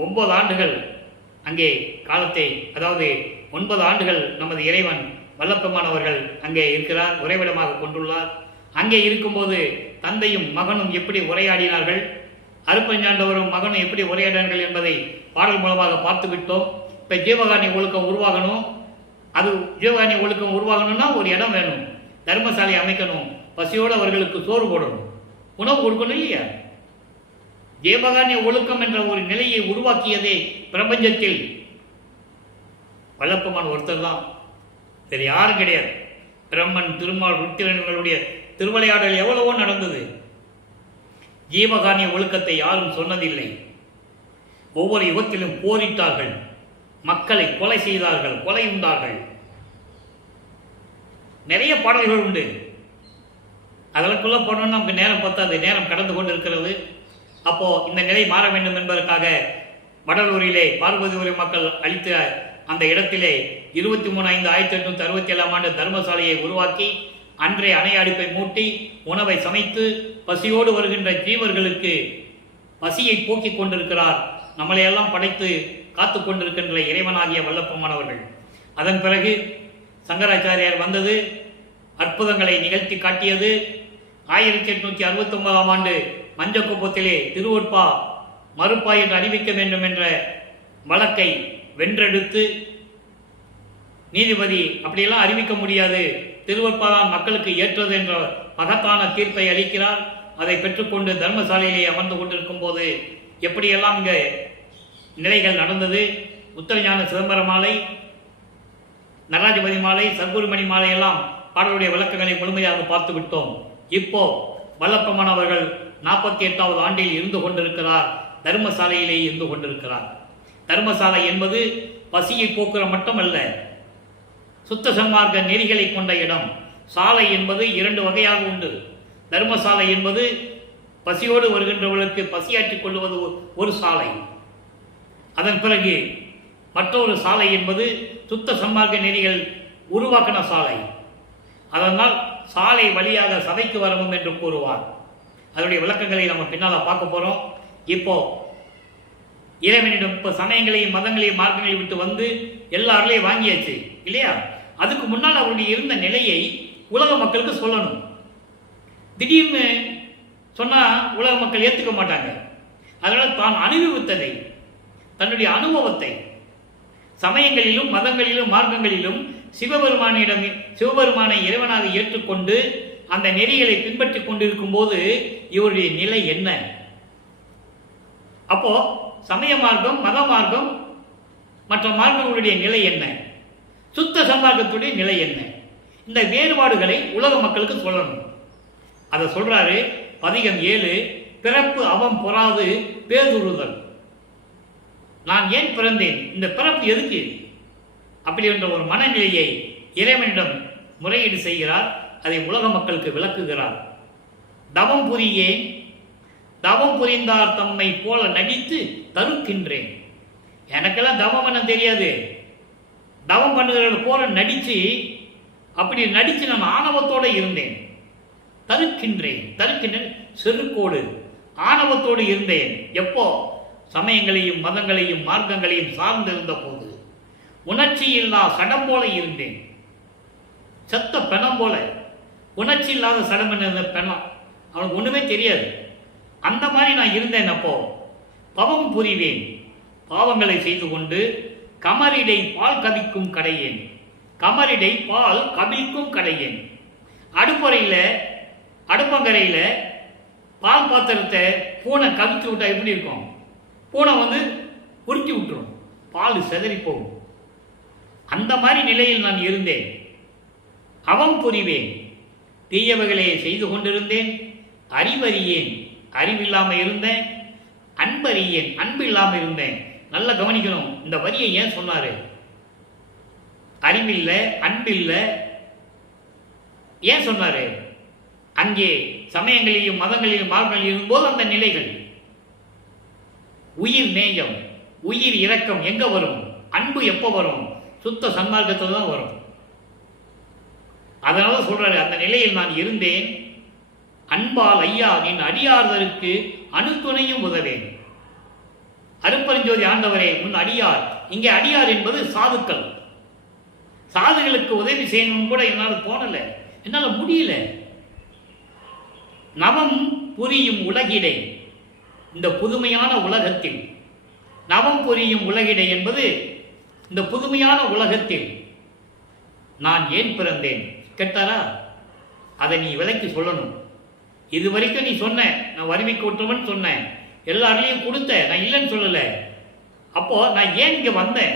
9 ஆண்டுகள் அங்கே காலத்தை, அதாவது 9 ஆண்டுகள் நமது இறைவன் வல்லப்பெருமானவர்கள் அங்கே இருக்கிறார், உறைவிடமாக கொண்டுள்ளார். அங்கே இருக்கும்போது தந்தையும் மகனும் எப்படி உரையாடினார்கள், அருப்பெருஞ்சாண்டவரும் மகனும் எப்படி உரையாடினார்கள் என்பதை பாடல் மூலமாக பார்த்து விட்டோம். இப்போ ஜீவகாரணி ஒழுக்கம் உருவாகணும். அது ஜீவகாரணி ஒழுக்கம் உருவாகணும்னா ஒரு இடம் வேணும், தர்மசாலை அமைக்கணும், பசியோடு அவர்களுக்கு சோறு போடணும், உணவு கொடுக்கணும் இல்லையா? ஜீவகாருண்ய ஒழுக்கம் என்ற ஒரு நிலையை உருவாக்கியதே பிரபஞ்சத்தில் வல்லப்பமான ஒருத்தர் தான், வேறு யாரும் கிடையாது. பிரம்மன், திருமால், ருத்திரன்களுடைய திருவிளையாடல் எவ்வளவோ நடந்தது. ஜீவகாருண்ய ஒழுக்கத்தை யாரும் சொன்னதில்லை. ஒவ்வொரு யுகத்திலும் போரிட்டார்கள், மக்களை கொலை செய்தார்கள், கொலை உண்டார்கள். நிறைய பாடல்கள் உண்டு. அதற்குள்ள போனோம்னா நமக்கு நேரம் பத்தாது, நேரம் கடந்து கொண்டு இருக்கிறது. அப்போ இந்த நிலை மாற வேண்டும் என்பதற்காக வடலூரிலே பார்வதிபுரி மக்கள் அளித்த அந்த இடத்திலே 23/5/1867 ஆண்டு தர்மசாலையை உருவாக்கி அன்றே அணை அடுப்பை மூட்டி உணவை சமைத்து பசியோடு வருகின்ற ஜீவர்களுக்கு பசியை போக்கிக் கொண்டிருக்கிறார். நம்மளையெல்லாம் படைத்து காத்து கொண்டிருக்கின்ற இறைவனாகிய வல்லப்பமானவர்கள். அதன் பிறகு சங்கராச்சாரியார் வந்தது, அற்புதங்களை நிகழ்த்தி காட்டியது. 1869 ஆண்டு மஞ்சக்குப்பத்திலே திருவொற்பா மறுப்பா என்று அறிவிக்க வேண்டும் என்ற வழக்கை வென்றெடுத்து நீதிபதி அப்படியெல்லாம் அறிவிக்க முடியாது, திருவொற்பாதான் மக்களுக்கு ஏற்றது என்ற மகத்தான தீர்ப்பை அளிக்கிறார். அதை பெற்றுக்கொண்டு தர்மசாலையிலே அமர்ந்து கொண்டிருக்கும் போது எப்படியெல்லாம் இங்கே நிலைகள் நடந்தது. உத்தரஞான சிதம்பர மாலை, நடராஜபதி மாலை, சர்க்குருமணி மாலை எல்லாம் பாடலுடைய விளக்கங்களை முழுமையாக பார்த்து விட்டோம். இப்போ வல்லப்பமானவர்கள் 48வது ஆண்டில் இருந்து கொண்டிருக்கிறார், தர்மசாலையிலே இருந்து கொண்டிருக்கிறார். தர்மசாலை என்பது பசியை போக்குற மட்டுமல்ல, சுத்த சன்மார்க்க நெறிகளை கொண்ட இடம். சாலை என்பது 2 வகையாக உண்டு. தர்மசாலை என்பது பசியோடு வருகின்றவர்களுக்கு பசியாற்றிக் கொள்வது ஒரு சாலை. அதன் பிறகு மற்றொரு சாலை என்பது சுத்த சன்மார்க்க நெறிகள் உருவாக்கின சாலை. அதனால் சாலை வழியாக சபைக்கு வரவும் என்று கூறுவார். அதனுடைய விளக்கங்களை நம்ம பின்னால் பார்க்க போகிறோம். இப்போ இறைவனிடம் இப்போ சமயங்களையும் மதங்களையும் மார்க்கங்களையும் விட்டு வந்து எல்லாருலையும் வாங்கியாச்சு இல்லையா? அதுக்கு முன்னால் அவருடைய இருந்த நிலையை உலக மக்களுக்கு சொல்லணும். திடீர்னு சொன்னால் உலக மக்கள் ஏற்றுக்க மாட்டாங்க. அதனால் தான் அனுபவித்ததை, தன்னுடைய அனுபவத்தை சமயங்களிலும் மதங்களிலும் மார்க்கங்களிலும் சிவபெருமானை இறைவனாக ஏற்றுக்கொண்டு அந்த நெறிகளை பின்பற்றி கொண்டிருக்கும் போது இவருடைய நிலை என்ன? அப்போ சமய மார்க்கம், மத மார்க்கம், மற்ற மார்க்கங்களுடைய நிலை என்ன, சுத்த சன்மார்க்கத்துடைய நிலை என்ன, இந்த வேறுபாடுகளை உலக மக்களுக்கு சொல்லணும். அதை சொல்றாரு பதிகம் 7, பிறப்பு அவம் பொறாது பேதுறுதல். நான் ஏன் பிறந்தேன், இந்த பிறப்பு எதுக்கு, அப்படி என்ற ஒரு மனநிலையை இறைவனிடம் முறையீடு செய்கிறார். அதை உலக மக்களுக்கு விளக்குகிறார். தவம் புரியேன், தவம் புரிந்தார் தம்மை போல நடித்து தருக்கின்றேன். எனக்கெல்லாம் தவம் பண்ண தெரியாது, தவம் பண்ணுகிறது போல நடித்து, அப்படி நடித்து நான் ஆணவத்தோடு இருந்தேன். தருக்கின்றேன் செருக்கோடு ஆணவத்தோடு இருந்தேன். எப்போ? சமயங்களையும் மதங்களையும் மார்க்கங்களையும் சார்ந்திருந்த போது. உணர்ச்சி இல்லா சடம் போல இருந்தேன், செத்த பெணம் போல. உணர்ச்சி இல்லாத சடம் என்ன பெணம், அவனுக்கு ஒன்றுமே தெரியாது. அந்த மாதிரி நான் இருந்தேன். அப்போ பவம் புரிவேன், பாவங்களை செய்து கொண்டு கமரிடை பால் கவிக்கும் கடையேன். கமரிடை பால் கவிக்கும் கடையேன். அடுப்பங்கரையில் பால் பாத்திரத்தை பூனை கவிச்சு விட்டா எப்படி இருக்கும்? பூனை உருட்டி விட்டுரும், பால் செதறி போகும். அந்த மாதிரி நிலையில் நான் இருந்தேன். அவம் புரிவேன், தீயவைகளை செய்து கொண்டிருந்தேன். அறிவறியேன், அறிவில்லாமல் இருந்தேன். அன்பறியேன், அன்பு இல்லாமல் இருந்தேன். நல்லா கவனிக்கணும், இந்த வரியை ஏன் சொன்னாரு? அறிவில்லை, அன்பில்லை, ஏன் சொன்னாரு? அங்கே சமயங்களிலும் மதங்களிலும் மார்க்கங்களிலும் இருக்கும்போது அந்த நிலைகள், உயிர் நேயம், உயிர் இரக்கம் எங்க வரும்? அன்பு எப்போ வரும்? சுத்த சன்மார்க்கத்தில் தான் வரும். அதனால சொல்றாரு, அந்த நிலையில் நான் இருந்தேன். அன்பால் ஐயா நின் அடியார்தற்கு அணுத்துணையும் உதவேன். அருப்பெருஞ்சோதி ஆண்டவரே உன் அடியார். இங்கே அடியார் என்பது சாதுக்கள். சாதுகளுக்கு உதவி செய்யணும் கூட என்னால் தோணல, என்னால் முடியல. நவம் புரியும் உலகிடை, இந்த புதுமையான உலகத்தில், நவம் புரியும் உலகிடை என்பது இந்த புதுமையான உலகத்தில் நான் ஏன் பிறந்தேன் கேட்டாரா? அதை நீ விலைக்கு சொல்லணும். இது வரைக்கும் நீ சொன்ன, நான் வறுமைக்கு உற்றவன் சொன்னேன், எல்லாரையும் கொடுத்த, நான் இல்லைன்னு சொல்லலை. அப்போ நான் ஏன் இங்கே வந்தேன்,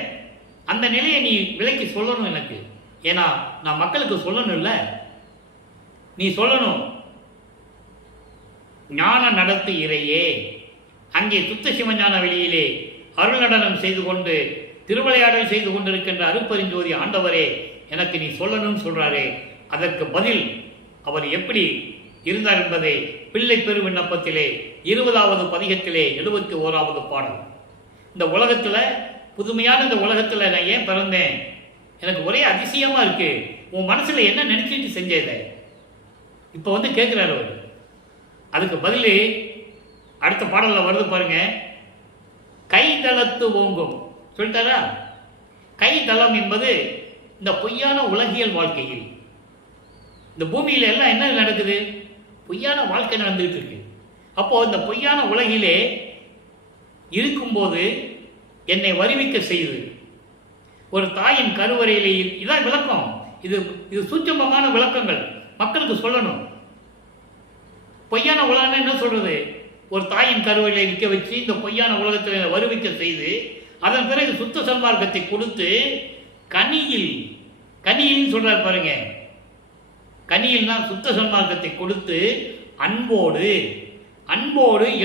அந்த நிலையை நீ விலைக்கு சொல்லணும் எனக்கு. ஏன்னா நான் மக்களுக்கு சொல்லணும்ல, நீ சொல்லணும். ஞான நடத்து இறையே, அங்கே சுத்த சிவஞான வெளியிலே அருள் நடனம் செய்து கொண்டு திருவிளையாடல் செய்து கொண்டிருக்கின்ற அருட்பெருஞ்சோதி ஆண்டவரே, எனக்கு நீ சொல்லணும்னு சொல்றாரே, அதற்கு பதில் அவர் எப்படி இருந்தார் என்பதை பிள்ளை பெரு விண்ணப்பத்திலே 20வது பதிகத்திலே 71வது பாடல். இந்த உலகத்தில், புதுமையான இந்த உலகத்தில் நான் ஏன் பிறந்தேன், எனக்கு ஒரே அதிசயமா இருக்கு, உன் மனசுல என்ன நினைச்சிட்டு செஞ்சத இப்போ வந்து கேட்கிறார் அவர். அதுக்கு பதில் அடுத்த பாடலில் வருது பாருங்க. கைதளத்து ஓங்கும் சொல்லிட்டாரா. கைதளம் என்பது இந்த பொய்யான உலகியல் வாழ்க்கையில், இந்த பூமியில எல்லாம் என்ன நடக்குது, பொய்யான வாழ்க்கை நடந்துகிட்டு இருக்கு. அப்போ இந்த பொய்யான உலகிலே இருக்கும்போது என்னை வருவிக்க செய்து ஒரு தாயின் கருவறையிலே, இதான் விளக்கம். இது சூட்சமமான விளக்கங்கள் மக்களுக்கு சொல்லணும். பொய்யான உலகம் என்ன சொல்றது, ஒரு தாயின் கருவறையிலே நிற்க வச்சு இந்த பொய்யான உலகத்தில் வருவிக்க செய்து, அதன் பிறகு சுத்த சன்மார்க்கத்தை கொடுத்து கனியில் சொல்றாரு பாருங்க. கனியில் தான் சுத்த சன்மார்க்கத்தை கொடுத்து அன்போடு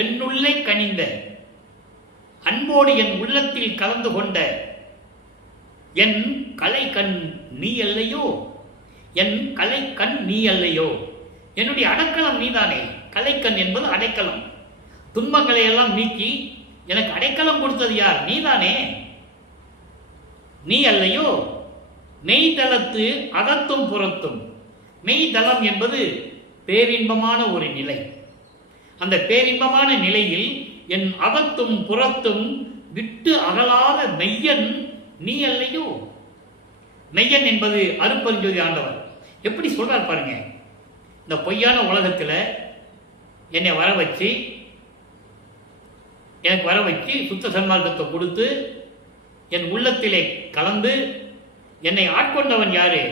என்னுள்ளே கனிந்த, அன்போடு என் உள்ளத்தில் கலந்து கொண்ட என் கலை கண் நீ அல்லையோ, என் கலை கண் நீ அல்லையோ, என்னுடைய அடைக்கலம் நீதானே. கலைக்கண் என்பது அடைக்கலம். துன்பங்களை எல்லாம் நீக்கி எனக்கு அடைக்கலம் கொடுத்தது யார், நீதானே. நீ அல்லையோ. மெய்தளத்து அகத்தும் புறத்தும். மெய்தளம் என்பது பேரின்பமான ஒரு நிலை. அந்த பேரின்பமான நிலையில் என் அகத்தும் புறத்தும் விட்டு அகலாத மெய்யன் நீ அல்லையோ. மெய்யன் என்பது அருட்பெருஞ்சோதி ஆண்டவர். எப்படி சொல்றார் பாருங்க. இந்த பொய்யான உலகத்தில் என்னை எனக்கு வர வச்சு சுத்த சன்மார்க்கத்தை கொடுத்து என் உள்ளத்திலே கலந்து என்னை ஆட்கொண்டவன் யாரு,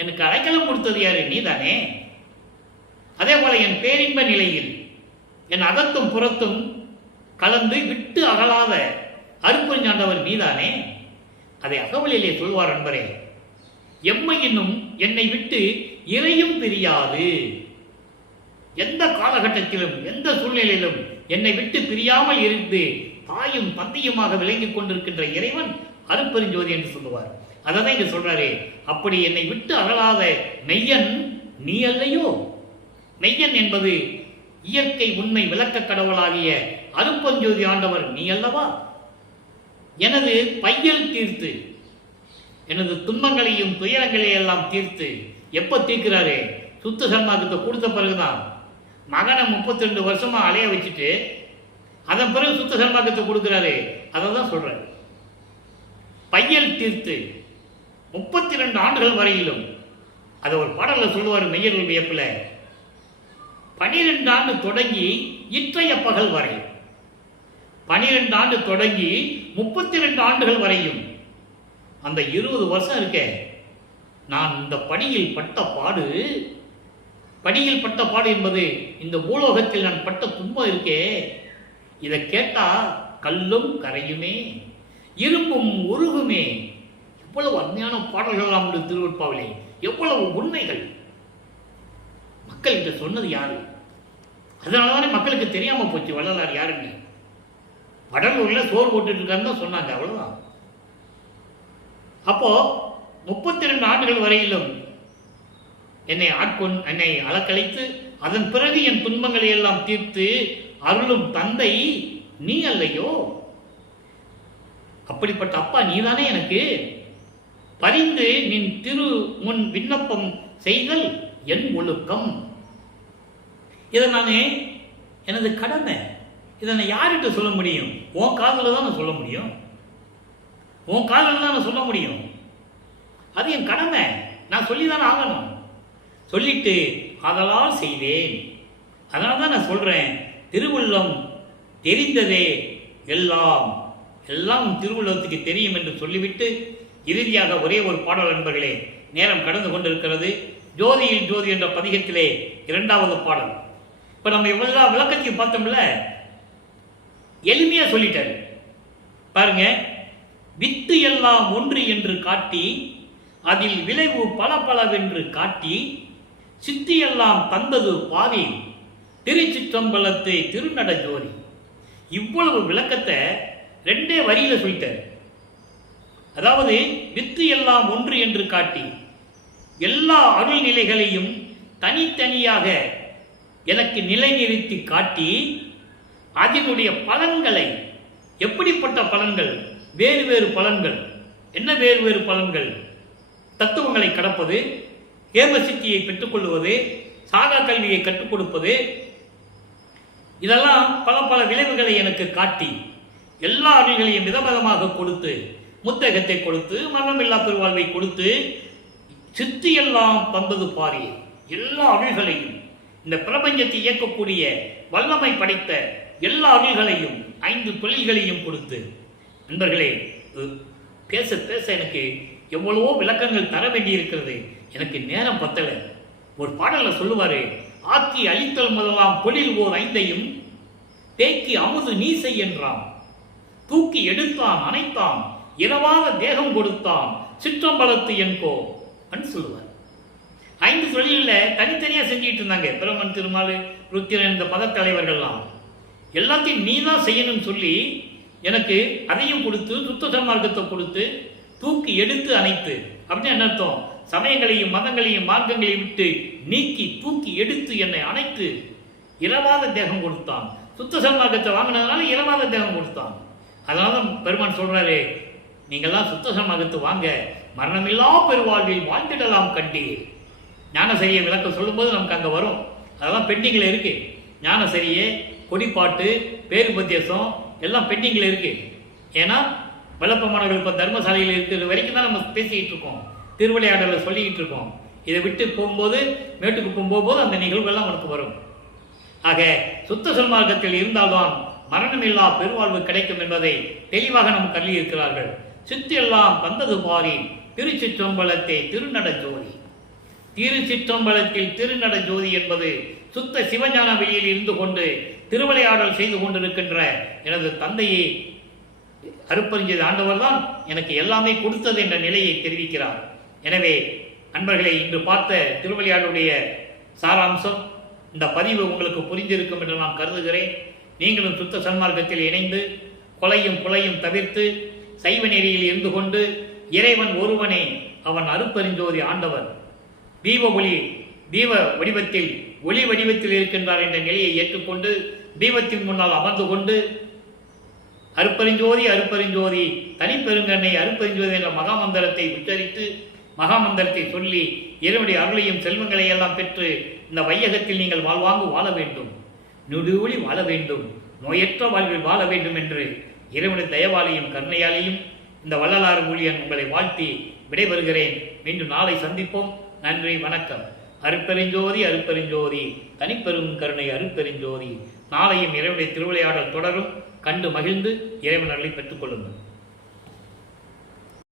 எனக்கு அடைக்கலம் கொடுத்தது யாரு, நீதானே. அதே போல என் பேரின்ப நிலையில் என் அகத்தும் புறத்தும் கலந்து விட்டு அகலாத அருட்பெருஞ்சாண்டவர் நீதானே. அதை அகவலிலே சொல்வார் அன்பரே. எம்மை என்னும் என்னை விட்டு இறையும் பிரியாது. எந்த காலகட்டத்திலும் எந்த சூழ்நிலையிலும் என்னை விட்டு பிரியாமல் இருந்து தாயும் தந்தையுமாக விளங்கிக் கொண்டிருக்கின்ற இறைவன் அருட்பெருஞ்சோதி என்று சொல்லுவார். அதான் இங்க சொல்றாரு. அப்படி என்னை விட்டு அகலாத மெய்யன் நீ அல்லையோ. மெய்யன் என்பது இயற்கை உண்மை விளக்க கடவுளாகிய அருட்பெருஞ்சோதி ஆண்டவர் நீ அல்லவா. எனது பையல் தீர்த்து, எனது துன்பங்களையும் துயரங்களையும் எல்லாம் தீர்த்து, எப்ப தீர்க்கிறாரு, சுத்த சன்மார்க்கத்தை கொடுத்த பிறகுதான். மகனை 32 வருஷமா அலைய வச்சுட்டு அதன் பிறகு சுத்த சன்மார்க்கத்தை கொடுக்கிறாரு. அதை தான் சொல்றாரு. பையல் தீர்த்து 32 ஆண்டுகள் வரையிலும், அதை ஒரு பாடல்ல சொல்லுவார் மெய்யர்கள் வியப்புல. 12 ஆண்டு தொடங்கி இற்றைய பகல் வரை, 12 ஆண்டு தொடங்கி 32 ஆண்டுகள் வரையும், அந்த 20 வருஷம் இருக்க நான் இந்த படியில் பட்ட பாடு என்பது இந்த பூலோகத்தில் நான் பட்ட துன்பம் இருக்கே, இதை கேட்டா கல்லும் கரையுமே, இரும்பும் உருகுமே. எவ்வளவு அருமையான பாடல்கள் நம்முடைய திருவருட்பாவிலே, எவ்வளவு உண்மைகள். மக்கள் இதை சொன்னது யாரு? அதனாலதானே மக்களுக்கு தெரியாம போச்சு வள்ளலார் யாருன்னு. வடலூர்ல சோறு போட்டுட்டு இருக்காருன்னு தான் சொன்னாங்க, அவ்வளவுதான். அப்போ 32 ஆண்டுகள் வரையிலும் என்னை அலக்கழித்து அதன் பிறகு என் துன்பங்களை எல்லாம் தீர்த்து அருளும் தந்தை நீ அல்லையோ. அப்படிப்பட்ட அப்பா நீதானே எனக்கு. பரிந்து நின் திரு முன் விண்ணப்பம் செய்தல் என் ஒழுக்கம். இதை நானே எனது கடமை. இதை நான் யார்கிட்ட சொல்ல முடியும்? உன் காதல தான் நான் சொல்ல முடியும். உன் காதல தான் நான் சொல்ல முடியும். அது என் கடமை. நான் சொல்லிதானே ஆகணும். சொல்லிட்டு அதனால் செய்தேன். அதனால தான் நான் சொல்றேன், திருவுள்ளம் தெரிந்ததே எல்லாம் திருவுள்ளத்துக்கு தெரியும் என்று சொல்லிவிட்டு இறுதியாக ஒரே ஒரு பாடல். நண்பர்களே, நேரம் கடந்து கொண்டிருக்கிறது. ஜோதியில் ஜோதி என்ற பதிகத்திலே இரண்டாவது பாடல். இப்போ நம்ம இவ்வளவு விளக்கத்தையும் பார்த்தோம்ல, எளிமையாக சொல்லிட்டாரு பாருங்க. வித்து எல்லாம் ஒன்று என்று காட்டி அதில் விளைவு பல பலவென்று காட்டி சித்தியெல்லாம் தந்தது பாதி திருச்சிற்றம்பலத்தை திருநட ஜோதி. இவ்வளவு விளக்கத்தை ரெண்டே வரியில சொல்லிட்டார். அதாவது வித்து எல்லாம் ஒன்று என்று காட்டி எல்லா அருள் நிலைகளையும் தனித்தனியாக எனக்கு நிலைநிறுத்தி காட்டி அதனுடைய பலன்களை, எப்படிப்பட்ட பலன்கள், வேறு வேறு பலன்கள். என்ன வேறு வேறு பலன்கள்? தத்துவங்களை கடப்பது, கேமசித்தியை பெற்றுக்கொள்வது, சாகா கல்வியை கற்றுக் கொடுப்பது, இதெல்லாம் பல பல விளைவுகளை எனக்கு காட்டி எல்லா அருள்களையும் விதவிதமாக கொடுத்து, முத்தகத்தை கொடுத்து, மரணமில்லா பெருவாழ்வை கொடுத்து, சித்தியெல்லாம் தந்தது பாரி. எல்லா அருள்களையும், இந்த பிரபஞ்சத்தை இயக்கக்கூடிய வல்லமை படைத்த எல்லா அருள்களையும் 5 தொழில்களையும் கொடுத்து. நண்பர்களே, பேச பேச எனக்கு எவ்வளவோ விளக்கங்கள் தர வேண்டியிருக்கிறது. எனக்கு நேரம் பத்தல. ஒரு பாடல சொல்லுவாரு, ஆக்கி அழித்தல் முதலாம் பொழில் ஓர் 5ஐயும் தேக்கி அமுது நீசை என்றான், தூக்கி எடுத்தான் அணைத்தான், இரவாத தேகம் கொடுத்தான், சிற்றம்பலத்து என்கோ அப்படின்னு சொல்லுவார். 5 தொழிலில் தனித்தனியா செஞ்சுட்டு இருந்தாங்க பிரமன், திருமால், ருத்திரன், இந்த பதத்தலைவர்கள்லாம். எல்லாத்தையும் நீ தான் செய்யணும்னு சொல்லி எனக்கு அதையும் கொடுத்து, சுத்த சன்மார்க்கத்தை கொடுத்து, தூக்கி எடுத்து அணைத்து. அப்படின்னு என்ன அர்த்தம்? சமயங்களையும் மதங்களையும் மார்க்கங்களையும் விட்டு நீக்கி தூக்கி எடுத்து என்னை அணைத்து இரவாத தேகம் கொடுத்தான். சுத்த சன்மார்க்கத்தை வாங்கினதுனால இரவாத தேகம் கொடுத்தான். அதனால தான் பெருமான் சொல்றாரு, நீங்கள்லாம் சுத்த சன்மார்க்கத்தை வாங்க, மரணமில்லா பெருவாழ்வில் வாழ்ந்திடலாம் கண்டீர். ஞானசரியை விளக்கம் சொல்லும்போது நமக்கு அங்கே வரும். அதெல்லாம் பெண்டிங்கில் இருக்கு. ஞானசரியை, கொடிப்பாட்டு, பேருபத்தியசம் எல்லாம் பெண்டிங்கில் இருக்கு. ஏன்னா வல்லப்பமானவர்கள் இப்போ தர்மசாலையில் இருக்கிற வரைக்கும் தான் நம்ம பேசிக்கிட்டு இருக்கோம், திருவிளையாடலை சொல்லிக்கிட்டு இருக்கோம். இதை விட்டு போகும்போது, மேட்டுக்கு போகும்போது அந்த நிகழ்வுகள்லாம் உனக்கு வரும். ஆக சுத்த சன்மார்க்கத்தில் இருந்தால்தான் மரணமில்லா பெருவாழ்வு கிடைக்கும் என்பதை தெளிவாக நம்ம கல்வி இருக்கிறார்கள். சித்தியெல்லாம் தந்தது பாரி திருச்சிற்றம்பலத்தை திருநட ஜோதி. திருச்சிற்றம்பலத்தில் திருநட ஜோதி என்பது சுத்த சிவஞான வெளியில் இருந்து கொண்டு திருவிளையாடல் செய்து கொண்டிருக்கின்ற எனது தந்தையை அருப்பறிஞ்சது ஆண்டவர் தான் எனக்கு எல்லாமே கொடுத்தது என்ற நிலையை தெரிவிக்கிறார். எனவே அன்பர்களை, இன்று பார்த்த திருவிளையாடலுடைய சாராம்சம், இந்த பதிவு உங்களுக்கு புரிந்திருக்கும் என்று நான் கருதுகிறேன். நீங்களும் சுத்த சன்மார்க்கத்தில் இணைந்து கொலையும் புலையும் தவிர்த்து சைவ நெறியில் இருந்து கொண்டு இறைவன் ஒருவனே, அவன் அருப்பெருஞ்சோதி ஆண்டவர், தீப ஒளி தீப வடிவத்தில் ஒளி வடிவத்தில் இருக்கின்றார் என்ற நிலையை ஏற்றுக்கொண்டு தீபத்தின் முன்னால் அமர்ந்து கொண்டு அருப்பெருஞ்சோதி அருப்பெருஞ்சோதி தனிப்பெருங்கண்ணை அருப்பெருஞ்சோதி என்ற மகாமந்திரத்தை உச்சரித்து, மகாமந்திரத்தை சொல்லி இறைவனுடைய அருளையும் செல்வங்களை எல்லாம் பெற்று இந்த வையகத்தில் நீங்கள் வாழ்வாங்கு வாழ வேண்டும், நுடுவொளி வாழ வேண்டும், நோயற்ற வாழ்வில் வாழ வேண்டும் என்று இறைவனுடைய தயவாலையும் கருணையாலையும் இந்த வள்ளலார் ஊழியன் உங்களை வாழ்த்தி விடைபெறுகிறேன். மீண்டும் நாளை சந்திப்போம். நன்றி, வணக்கம். அருப்பெருஞ்சோதி அருப்பெருஞ்சோதி தனிப்பெரும் கருணை அருப்பெருஞ்சோதி. நாளையும் இறைவனுடைய திருவிளையாடல் தொடரும். கண்டு மகிழ்ந்து இறைவன் அருளை பெற்றுக் கொள்ளுங்கள்.